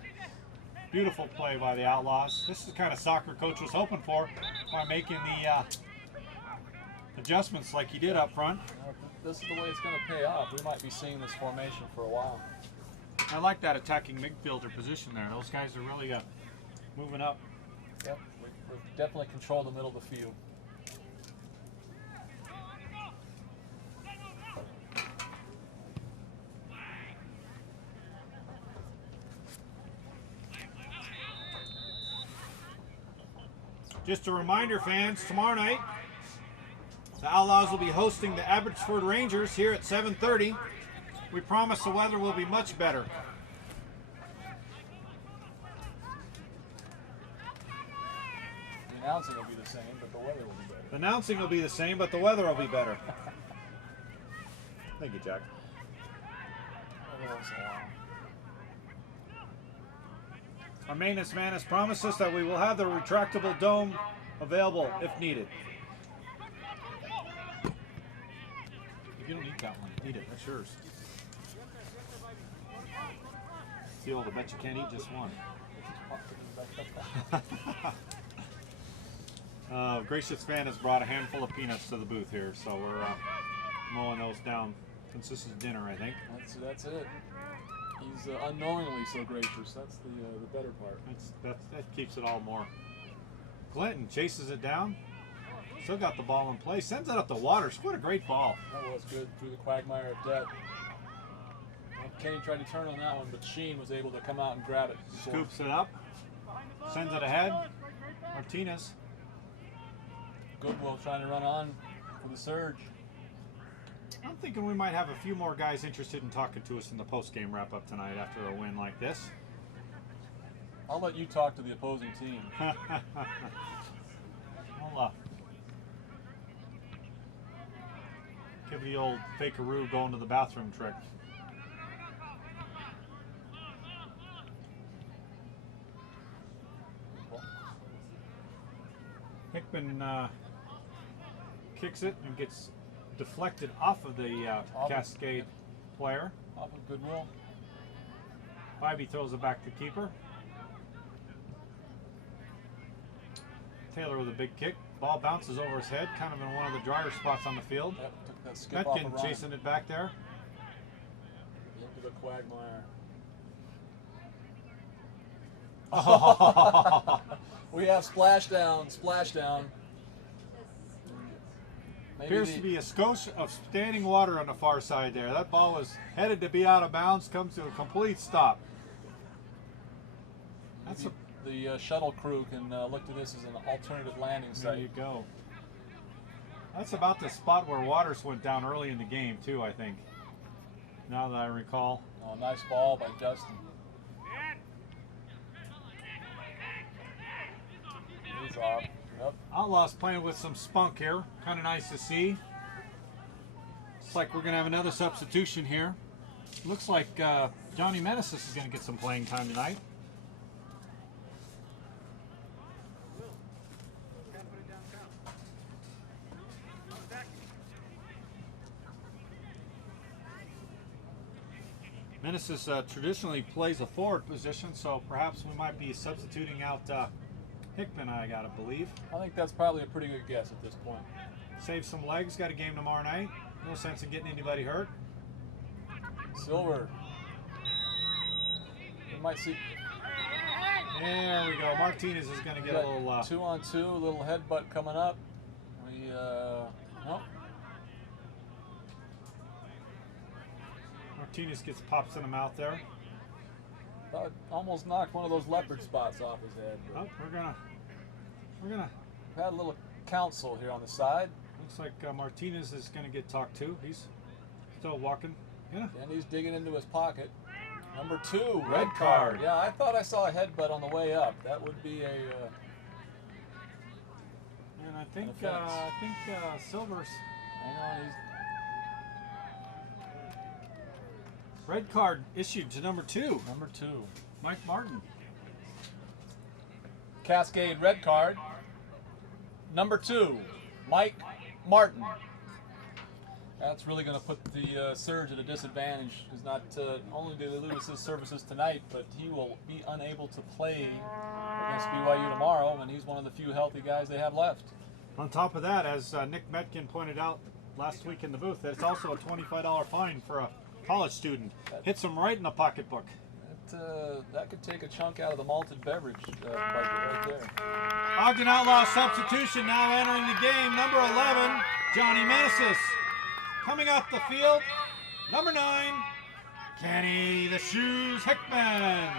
Beautiful play by the Outlaws. This is the kind of soccer coach was hoping for by making the adjustments like he did up front. This is the way it's going to pay off. We might be seeing this formation for a while. I like that attacking midfielder position there. Those guys are really moving up. Yep, we definitely control the middle of the field. Just a reminder, fans, tomorrow night, the Outlaws will be hosting the Abbotsford Rangers here at 7:30. We promise the weather will be much better. The announcing will be the same, but the weather will be better. The announcing will be the same, but the weather will be better. Thank you, Jack. Every once in a while. Our maintenance man has promised us that we will have the retractable dome available if needed. You don't need that one. Eat it. That's yours. See, old, I bet you can't eat just one. Gracious fan has brought a handful of peanuts to the booth here, so we're mowing those down since this is dinner, I think. That's it. He's unknowingly so gracious. That's the better part. That keeps it all more. Clinton chases it down. Still got the ball in play. Sends it up the water. What a great ball. That was good through the quagmire of debt. Well, Kenny tried to turn on that one, but Sheen was able to come out and grab it. Scoops it up. Sends it ahead. Martinez. Goodwill trying to run on for the surge. I'm thinking we might have a few more guys interested in talking to us in the post-game wrap-up tonight after a win like this. I'll let you talk to the opposing team. I'll give the old fakeroo going to the bathroom trick. Hickman kicks it and gets deflected off of the Cascade player. Off of Goodwill. Bybee throws it back to keeper. Taylor with a big kick. Ball bounces over his head, kind of in one of the drier spots on the field. Yep, took that skip off of Metkin Ryan. chasing it back there. Look at the quagmire. We have splashdown. Appears to be a skosh of standing water on the far side there. That ball was headed to be out of bounds, comes to a complete stop. That's the shuttle crew can look to this as an alternative landing site. There you go. That's about the spot where Waters went down early in the game too, I think. Now that I recall. Oh, nice ball by Justin. He's off. Yep. Outlaws playing with some spunk here. Kind of nice to see. Looks like we're going to have another substitution here. Looks like Johnny Meneses is going to get some playing time tonight. Meneses traditionally plays a forward position, so perhaps we might be substituting out Hickman, I gotta believe. I think that's probably a pretty good guess at this point. Save some legs, got a game tomorrow night. No sense in getting anybody hurt. Silver. We might see. There we go. Martinez is going to get a little... 2-on-2, a little headbutt coming up. Nope. Martinez gets pops in the mouth there. Almost knocked one of those leopard spots off his head. Oh, we're gonna had a little counsel here on the side. Looks like Martinez is gonna get talked to. He's still walking. Yeah. And he's digging into his pocket. Number 2, Red card. Yeah, I thought I saw a headbutt on the way up. That would be a. And I think Silver's. Hang on, he's. Red card issued to number 2. Number 2. Mike Martin. Cascade red card. Number 2, Mike Martin. That's really going to put the Surge at a disadvantage, because not only do they lose his services tonight, but he will be unable to play against BYU tomorrow, and he's one of the few healthy guys they have left. On top of that, as Nick Metkin pointed out last week in the booth, that it's also a $25 fine for a college student. Hits him right in the pocketbook. That could take a chunk out of the malted beverage budget right there. Ogden Outlaws substitution now entering the game. Number 11, Johnny Meneses. Coming up the field, number 9, Kenny the Shoes Hickman.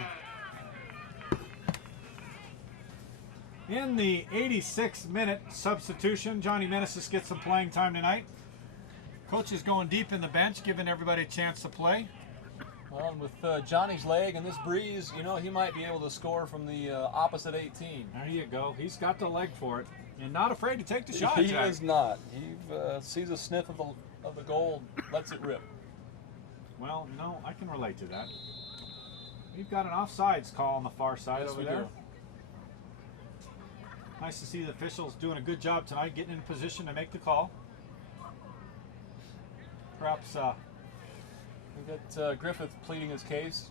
In the 86th-minute substitution, Johnny Meneses gets some playing time tonight. Coach is going deep in the bench, giving everybody a chance to play. Well, and with Johnny's leg and this breeze, you know, he might be able to score from the opposite 18. There you go. He's got the leg for it. And not afraid to take the shot, He Jack. is not. He sees a sniff of the goal, lets it rip. Well, no, I can relate to that. We've got an offsides call on the far side over there. Nice to see the officials doing a good job tonight, getting in position to make the call. Perhaps we got Griffith pleading his case.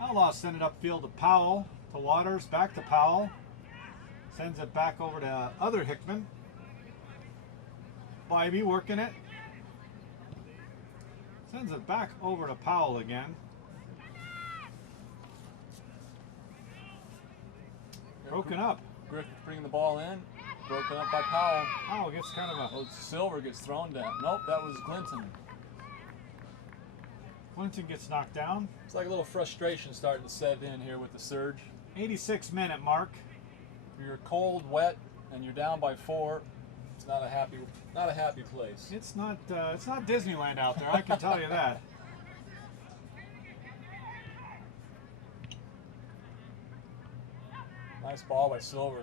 Outlaws send it upfield to Powell, to Waters, back to Powell. Sends it back over to other Hickman. Bybee working it. Sends it back over to Powell again. Broken up. Griffith bringing the ball in. Broken up by Powell. Powell gets kind of a... Oh, Silver gets thrown down. Nope, that was Glinton. Glinton gets knocked down. It's like a little frustration starting to set in here with the Surge. 86-minute mark. If you're cold, wet, and you're down by 4, it's not a happy place. It's not Disneyland out there, I can tell you that. Nice ball by Silver.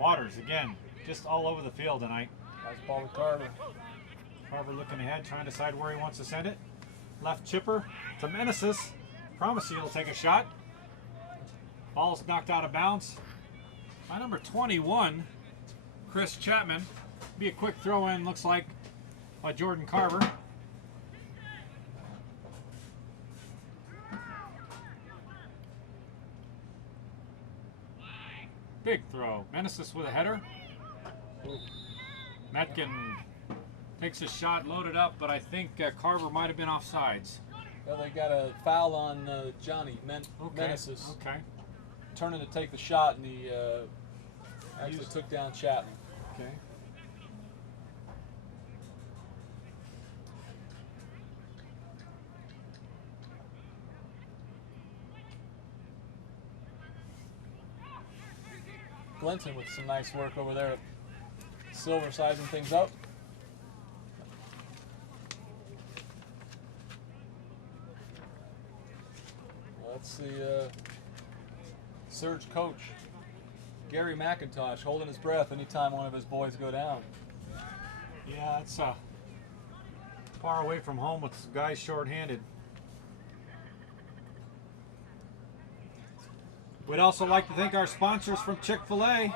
Waters again, just all over the field tonight. Nice ball with Carver. Carver looking ahead, trying to decide where he wants to send it. Left chipper to Meneses. Promise he'll take a shot. Ball's knocked out of bounds. By number 21, Chris Chapman. Be a quick throw in, looks like, by Jordan Carver. Big throw. Meneses with a header. Metkin takes a shot, loaded up, but I think Carver might have been offsides. Well, they got a foul on Johnny Meneses. Okay. Turning to take the shot, and he actually took down Chapman. Okay. Glinton with some nice work over there. Silver sizing things up. That's the Surge coach, Gary McIntosh, holding his breath anytime one of his boys go down. Yeah, it's far away from home with guys short-handed. We'd also like to thank our sponsors from Chick-fil-A.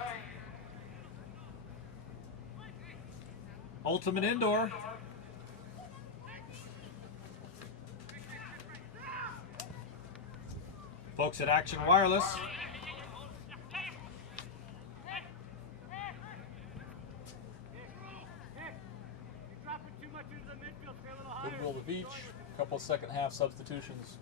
Ultimate Indoor. Folks at Action Wireless. Goodwill to Beach. A couple of second half substitutions.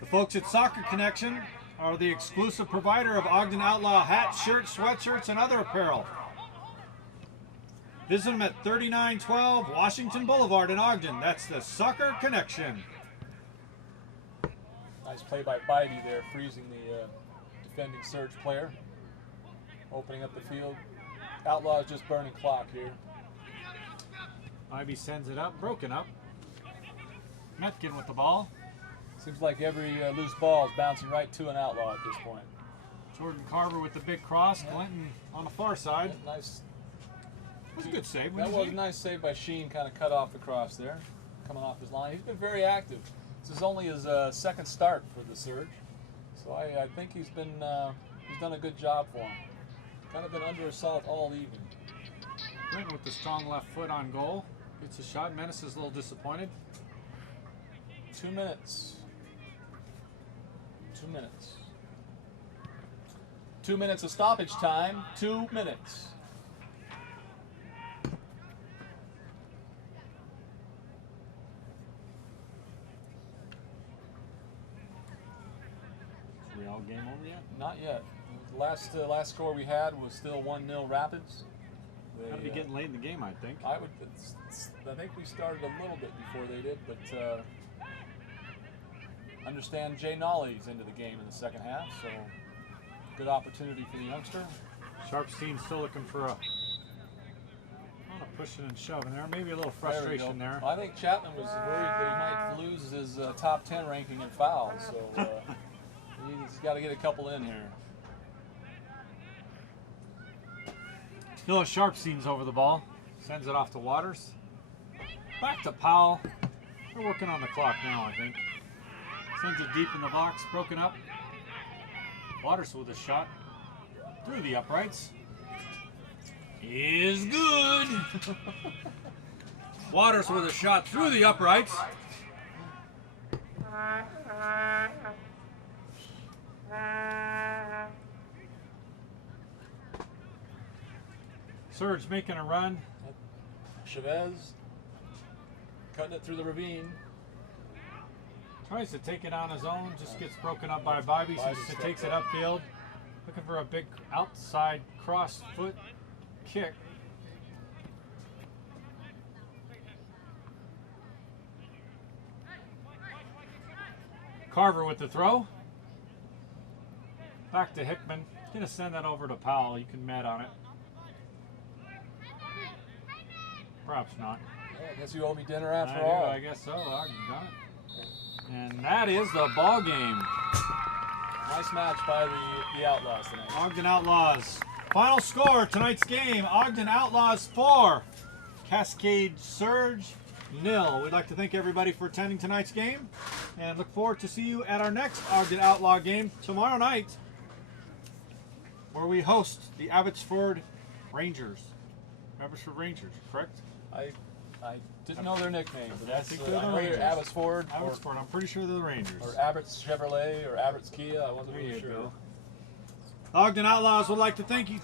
The folks at Soccer Connection are the exclusive provider of Ogden Outlaw hats, shirts, sweatshirts, and other apparel. Visit them at 3912 Washington Boulevard in Ogden. That's the Soccer Connection. Nice play by Bidey there, freezing the defending Surge player. Opening up the field. Outlaws just burning clock here. Ivy sends it up, broken up. Metkin with the ball. Seems like every loose ball is bouncing right to an Outlaw at this point. Jordan Carver with the big cross. Yeah. Clinton on the far side. Yeah, nice. That was a good save. That was a nice save by Sheen, kind of cut off the cross there, coming off his line. He's been very active. This is only his second start for the Surge, so I think he's done a good job for him. Kind of been under assault all evening. Clinton with the strong left foot on goal. Gets a shot. Menace is a little disappointed. 2 minutes. 2 minutes. 2 minutes of stoppage time. 2 minutes. Is the all game over yet? Not yet. The last score we had was still 1-0 Rapids. Gotta be getting late in the game, I think. I think we started a little bit before they did, but understand Jay Nolly's into the game in the second half, so good opportunity for the youngster. Sharps team still looking for a pushing and shoving there. Maybe a little frustration there. I think Chapman was worried that he might lose his top 10 ranking in fouls, so he's got to get a couple in here. Still a Sharpstein's over the ball. Sends it off to Waters. Back to Powell. They're working on the clock now, I think. Sends it deep in the box, broken up. Waters with a shot through the uprights. Is good. Waters with a shot through the uprights. Surge making a run. Chavez cutting it through the ravine. Tries to take it on his own, just gets broken up by Bobby, so he takes it upfield. Looking for a big outside cross foot kick. Carver with the throw. Back to Hickman. Gonna send that over to Powell. You can met on it. Perhaps not. Yeah, I guess you owe me dinner after all. I guess so. I've done it. And that is the ball game. Nice match by the Outlaws tonight. Ogden Outlaws. Final score tonight's game: Ogden Outlaws 4, Cascade Surge 0. We'd like to thank everybody for attending tonight's game, and look forward to see you at our next Ogden Outlaw game tomorrow night, where we host the Abbotsford Rangers. Abbotsford Rangers, correct? I didn't know their nickname, but that's Abbotsford. Abbotsford. I'm pretty sure they're the Rangers. Or Abbott's Chevrolet or Abbott's Kia. I wasn't really sure. Go. Ogden Outlaws would like to thank you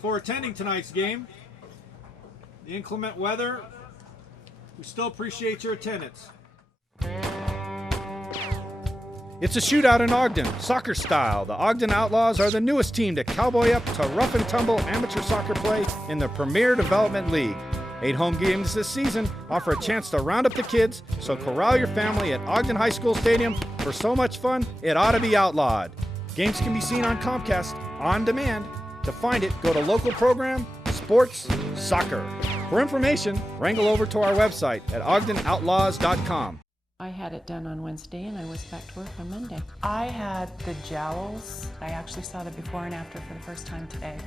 for attending tonight's game. The inclement weather, we still appreciate your attendance. It's a shootout in Ogden, soccer style. The Ogden Outlaws are the newest team to cowboy up to rough and tumble amateur soccer play in the Premier Development League. 8 home games this season offer a chance to round up the kids, so corral your family at Ogden High School Stadium for so much fun it ought to be outlawed. Games can be seen on Comcast on demand. To find it, go to local program, sports, soccer. For information, wrangle over to our website at ogdenoutlaws.com. I had it done on Wednesday and I was back to work on Monday. I had the jowls. I actually saw the before and after for the first time today.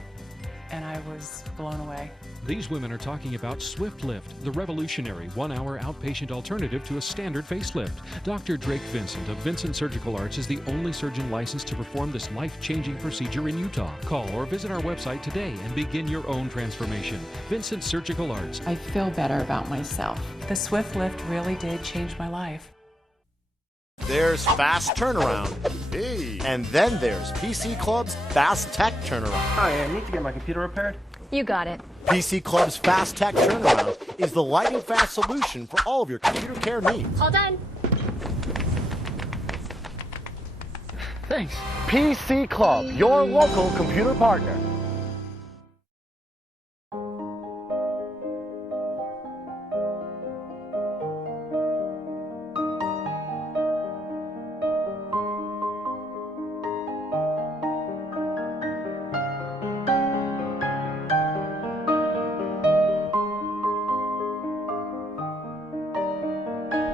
and I was blown away. These women are talking about Swift Lift, the revolutionary 1-hour outpatient alternative to a standard facelift. Dr. Drake Vincent of Vincent Surgical Arts is the only surgeon licensed to perform this life-changing procedure in Utah. Call or visit our website today and begin your own transformation. Vincent Surgical Arts. I feel better about myself. The Swift Lift really did change my life. There's fast turnaround. Hey. And then there's PC Club's fast tech turnaround. Hi, I need to get my computer repaired. You got it. PC Club's fast tech turnaround is the lightning fast solution for all of your computer care needs. All done. Thanks. PC Club, your local computer partner.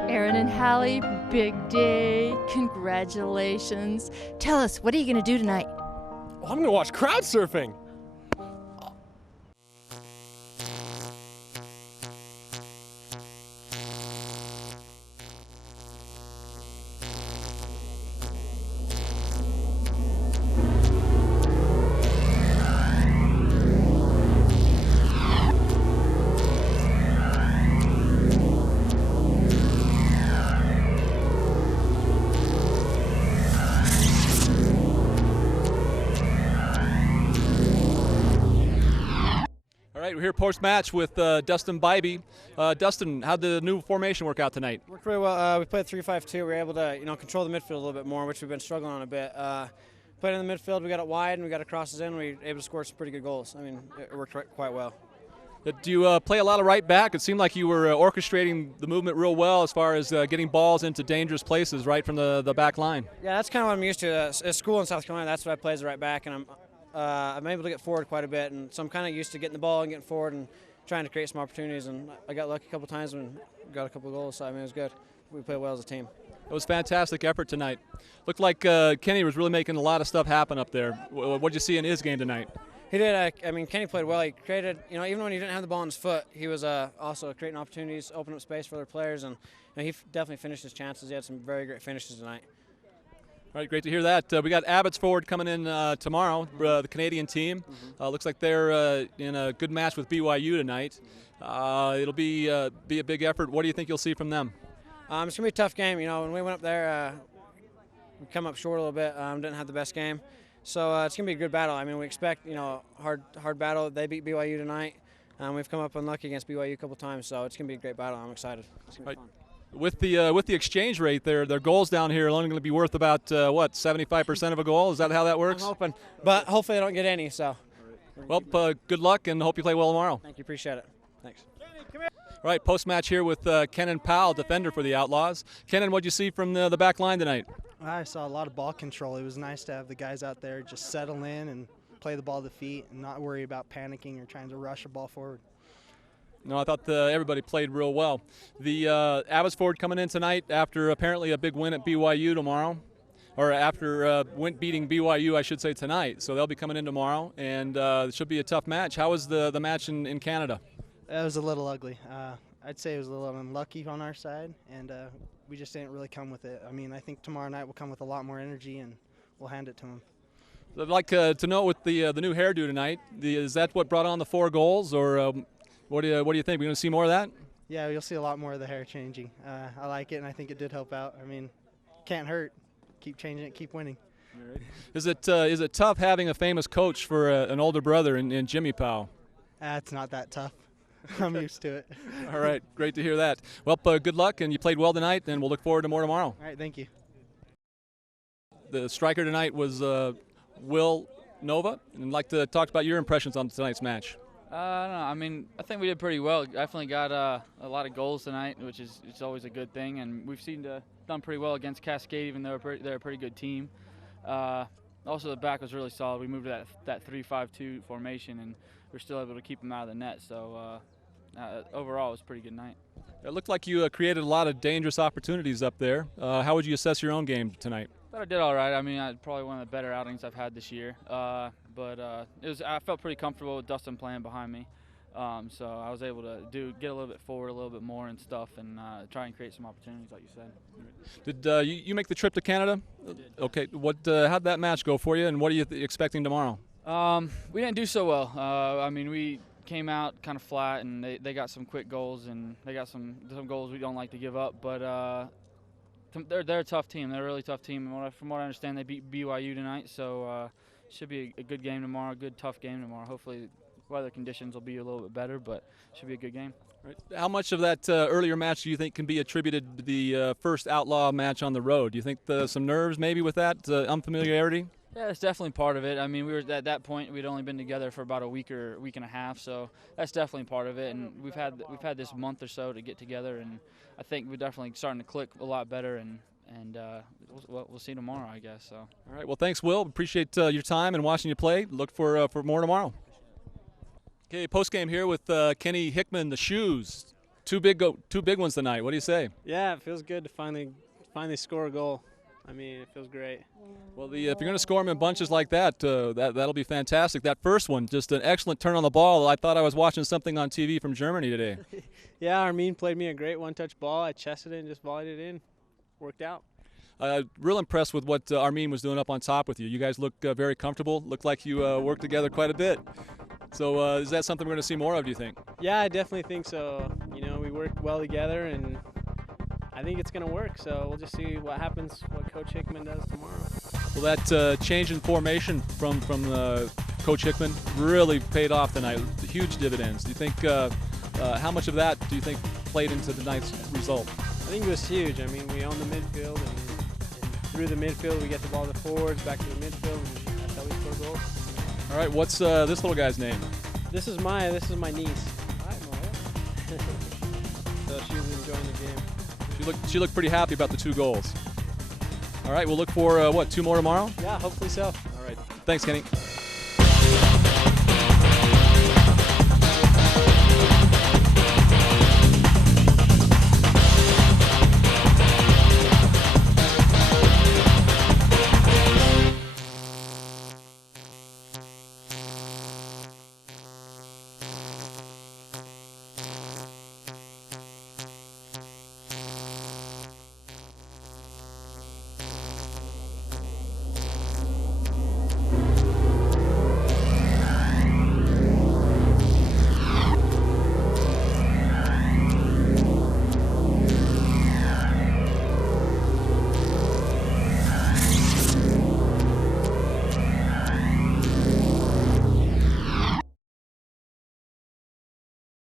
Aaron and Hallie, big day. Congratulations. Tell us, what are you going to do tonight? Oh, I'm going to watch crowd surfing. All right, we're here post-match with Dustin Bybee. Dustin, how'd the new formation work out tonight? Worked really well. We played 3-5-2. We were able to, control the midfield a little bit more, which we've been struggling on a bit. Played in the midfield. We got it wide, and we got it crosses in. We were able to score some pretty good goals. I mean, it worked quite well. Do you play a lot of right back? It seemed like you were orchestrating the movement real well as far as getting balls into dangerous places right from the back line. Yeah, that's kind of what I'm used to. At school in South Carolina, that's what I play as a right back, and I'm able to get forward quite a bit, and so I'm kind of used to getting the ball and getting forward and trying to create some opportunities, and I got lucky a couple times and got a couple of goals, so I mean, it was good. We played well as a team. It was a fantastic effort tonight. Looked like Kenny was really making a lot of stuff happen up there. What did you see in his game tonight? He did. I mean, Kenny played well. He created, even when he didn't have the ball in his foot, he was also creating opportunities, opening up space for other players, and he definitely finished his chances. He had some very great finishes tonight. All right, great to hear that. We got Abbotsford coming in tomorrow, the Canadian team. Looks like they're in a good match with BYU tonight. It'll be a big effort. What do you think you'll see from them? It's going to be a tough game. When we went up there, we come up short a little bit. Didn't have the best game. So it's going to be a good battle. I mean, we expect, hard battle. They beat BYU tonight. We've come up unlucky against BYU a couple times, so it's going to be a great battle. I'm excited. It's going to be fun. With the exchange rate, their goals down here are only going to be worth about 75% of a goal. Is that how that works? I'm hoping, but hopefully I don't get any. So, well, good luck and hope you play well tomorrow. Thank you, appreciate it. Thanks. All right, post match here with Kenan Powell, defender for the Outlaws. Kenan, what'd you see from the back line tonight? I saw a lot of ball control. It was nice to have the guys out there just settle in and play the ball to the feet and not worry about panicking or trying to rush a ball forward. No, I thought everybody played real well. The Abbotsford coming in tonight after apparently a big win at BYU tomorrow, or after beating BYU, I should say, tonight. So they'll be coming in tomorrow, and it should be a tough match. How was the match in Canada? It was a little ugly. I'd say it was a little unlucky on our side, and we just didn't really come with it. I mean, I think tomorrow night we'll come with a lot more energy, and we'll hand it to them. I'd like to know with the new hairdo tonight, is that what brought on the 4 goals, or what do you think? We're going to see more of that? Yeah, you'll see a lot more of the hair changing. I like it, and I think it did help out. I mean, can't hurt. Keep changing it, keep winning. Right. Is it tough having a famous coach for an older brother in Jimmy Powell? It's not that tough. I'm used to it. All right, great to hear that. Well, good luck, and you played well tonight, and we'll look forward to more tomorrow. All right, thank you. The striker tonight was Will Nova, and I'd like to talk about your impressions on tonight's match. I don't know. I mean, I think we did pretty well. Definitely got a lot of goals tonight, which is always a good thing. And we've done pretty well against Cascade, even though they're a pretty good team. Also, the back was really solid. We moved to that 3-5-2 formation, and we're still able to keep them out of the net. So overall, it was a pretty good night. It looked like you created a lot of dangerous opportunities up there. How would you assess your own game tonight? I thought I did all right. I mean, probably one of the better outings I've had this year. but I felt pretty comfortable with Dustin playing behind me. So I was able to get a little bit forward, a little bit more and stuff, and try and create some opportunities, like you said. Did you make the trip to Canada? I did. Okay. How'd that match go for you, and what are you expecting tomorrow? We didn't do so well. I mean, we came out kind of flat, and they got some quick goals, and they got some goals we don't like to give up. But they're a tough team. They're a really tough team. And from what I understand, they beat BYU tonight, so should be a good game tomorrow. A good tough game tomorrow. Hopefully, weather conditions will be a little bit better, but should be a good game. Right. How much of that earlier match do you think can be attributed to the first Outlaw match on the road? Do you think some nerves maybe with that, unfamiliarity? Yeah, that's definitely part of it. I mean, we were at that point, we'd only been together for about a week and a half, so that's definitely part of it. And we've had this month or so to get together, and I think we're definitely starting to click a lot better. And we'll see tomorrow, I guess. So. All right. Well, thanks, Will. Appreciate your time and watching you play. Look for more tomorrow. Okay, post game here with Kenny Hickman. The Shoes, two big ones tonight. What do you say? Yeah, it feels good to finally score a goal. I mean, it feels great. Well, if you're going to score them in bunches like that, that'll be fantastic. That first one, just an excellent turn on the ball. I thought I was watching something on TV from Germany today. Yeah, Armin played me a great one-touch ball. I chested it and just volleyed it in. Worked out. Real impressed with what Armin was doing up on top with you. You guys look very comfortable. Looked like you worked together quite a bit. So is that something we're going to see more of, do you think? Yeah, I definitely think so. You know, we work well together, and I think it's going to work. So we'll just see what happens, what Coach Hickman does tomorrow. Well, that change in formation from Coach Hickman really paid off tonight. Huge dividends. Do you think how much of that do you think played into tonight's result? I think it was huge. I mean, we own the midfield, and through the midfield we get the ball to the forwards, back to the midfield, and that's how we score goals. All right, what's this little guy's name? This is my niece. Hi, Maya. So she was enjoying the game. She looked pretty happy about the 2 goals. All right, we'll look for 2 more tomorrow? Yeah, hopefully so. All right, thanks, Kenny.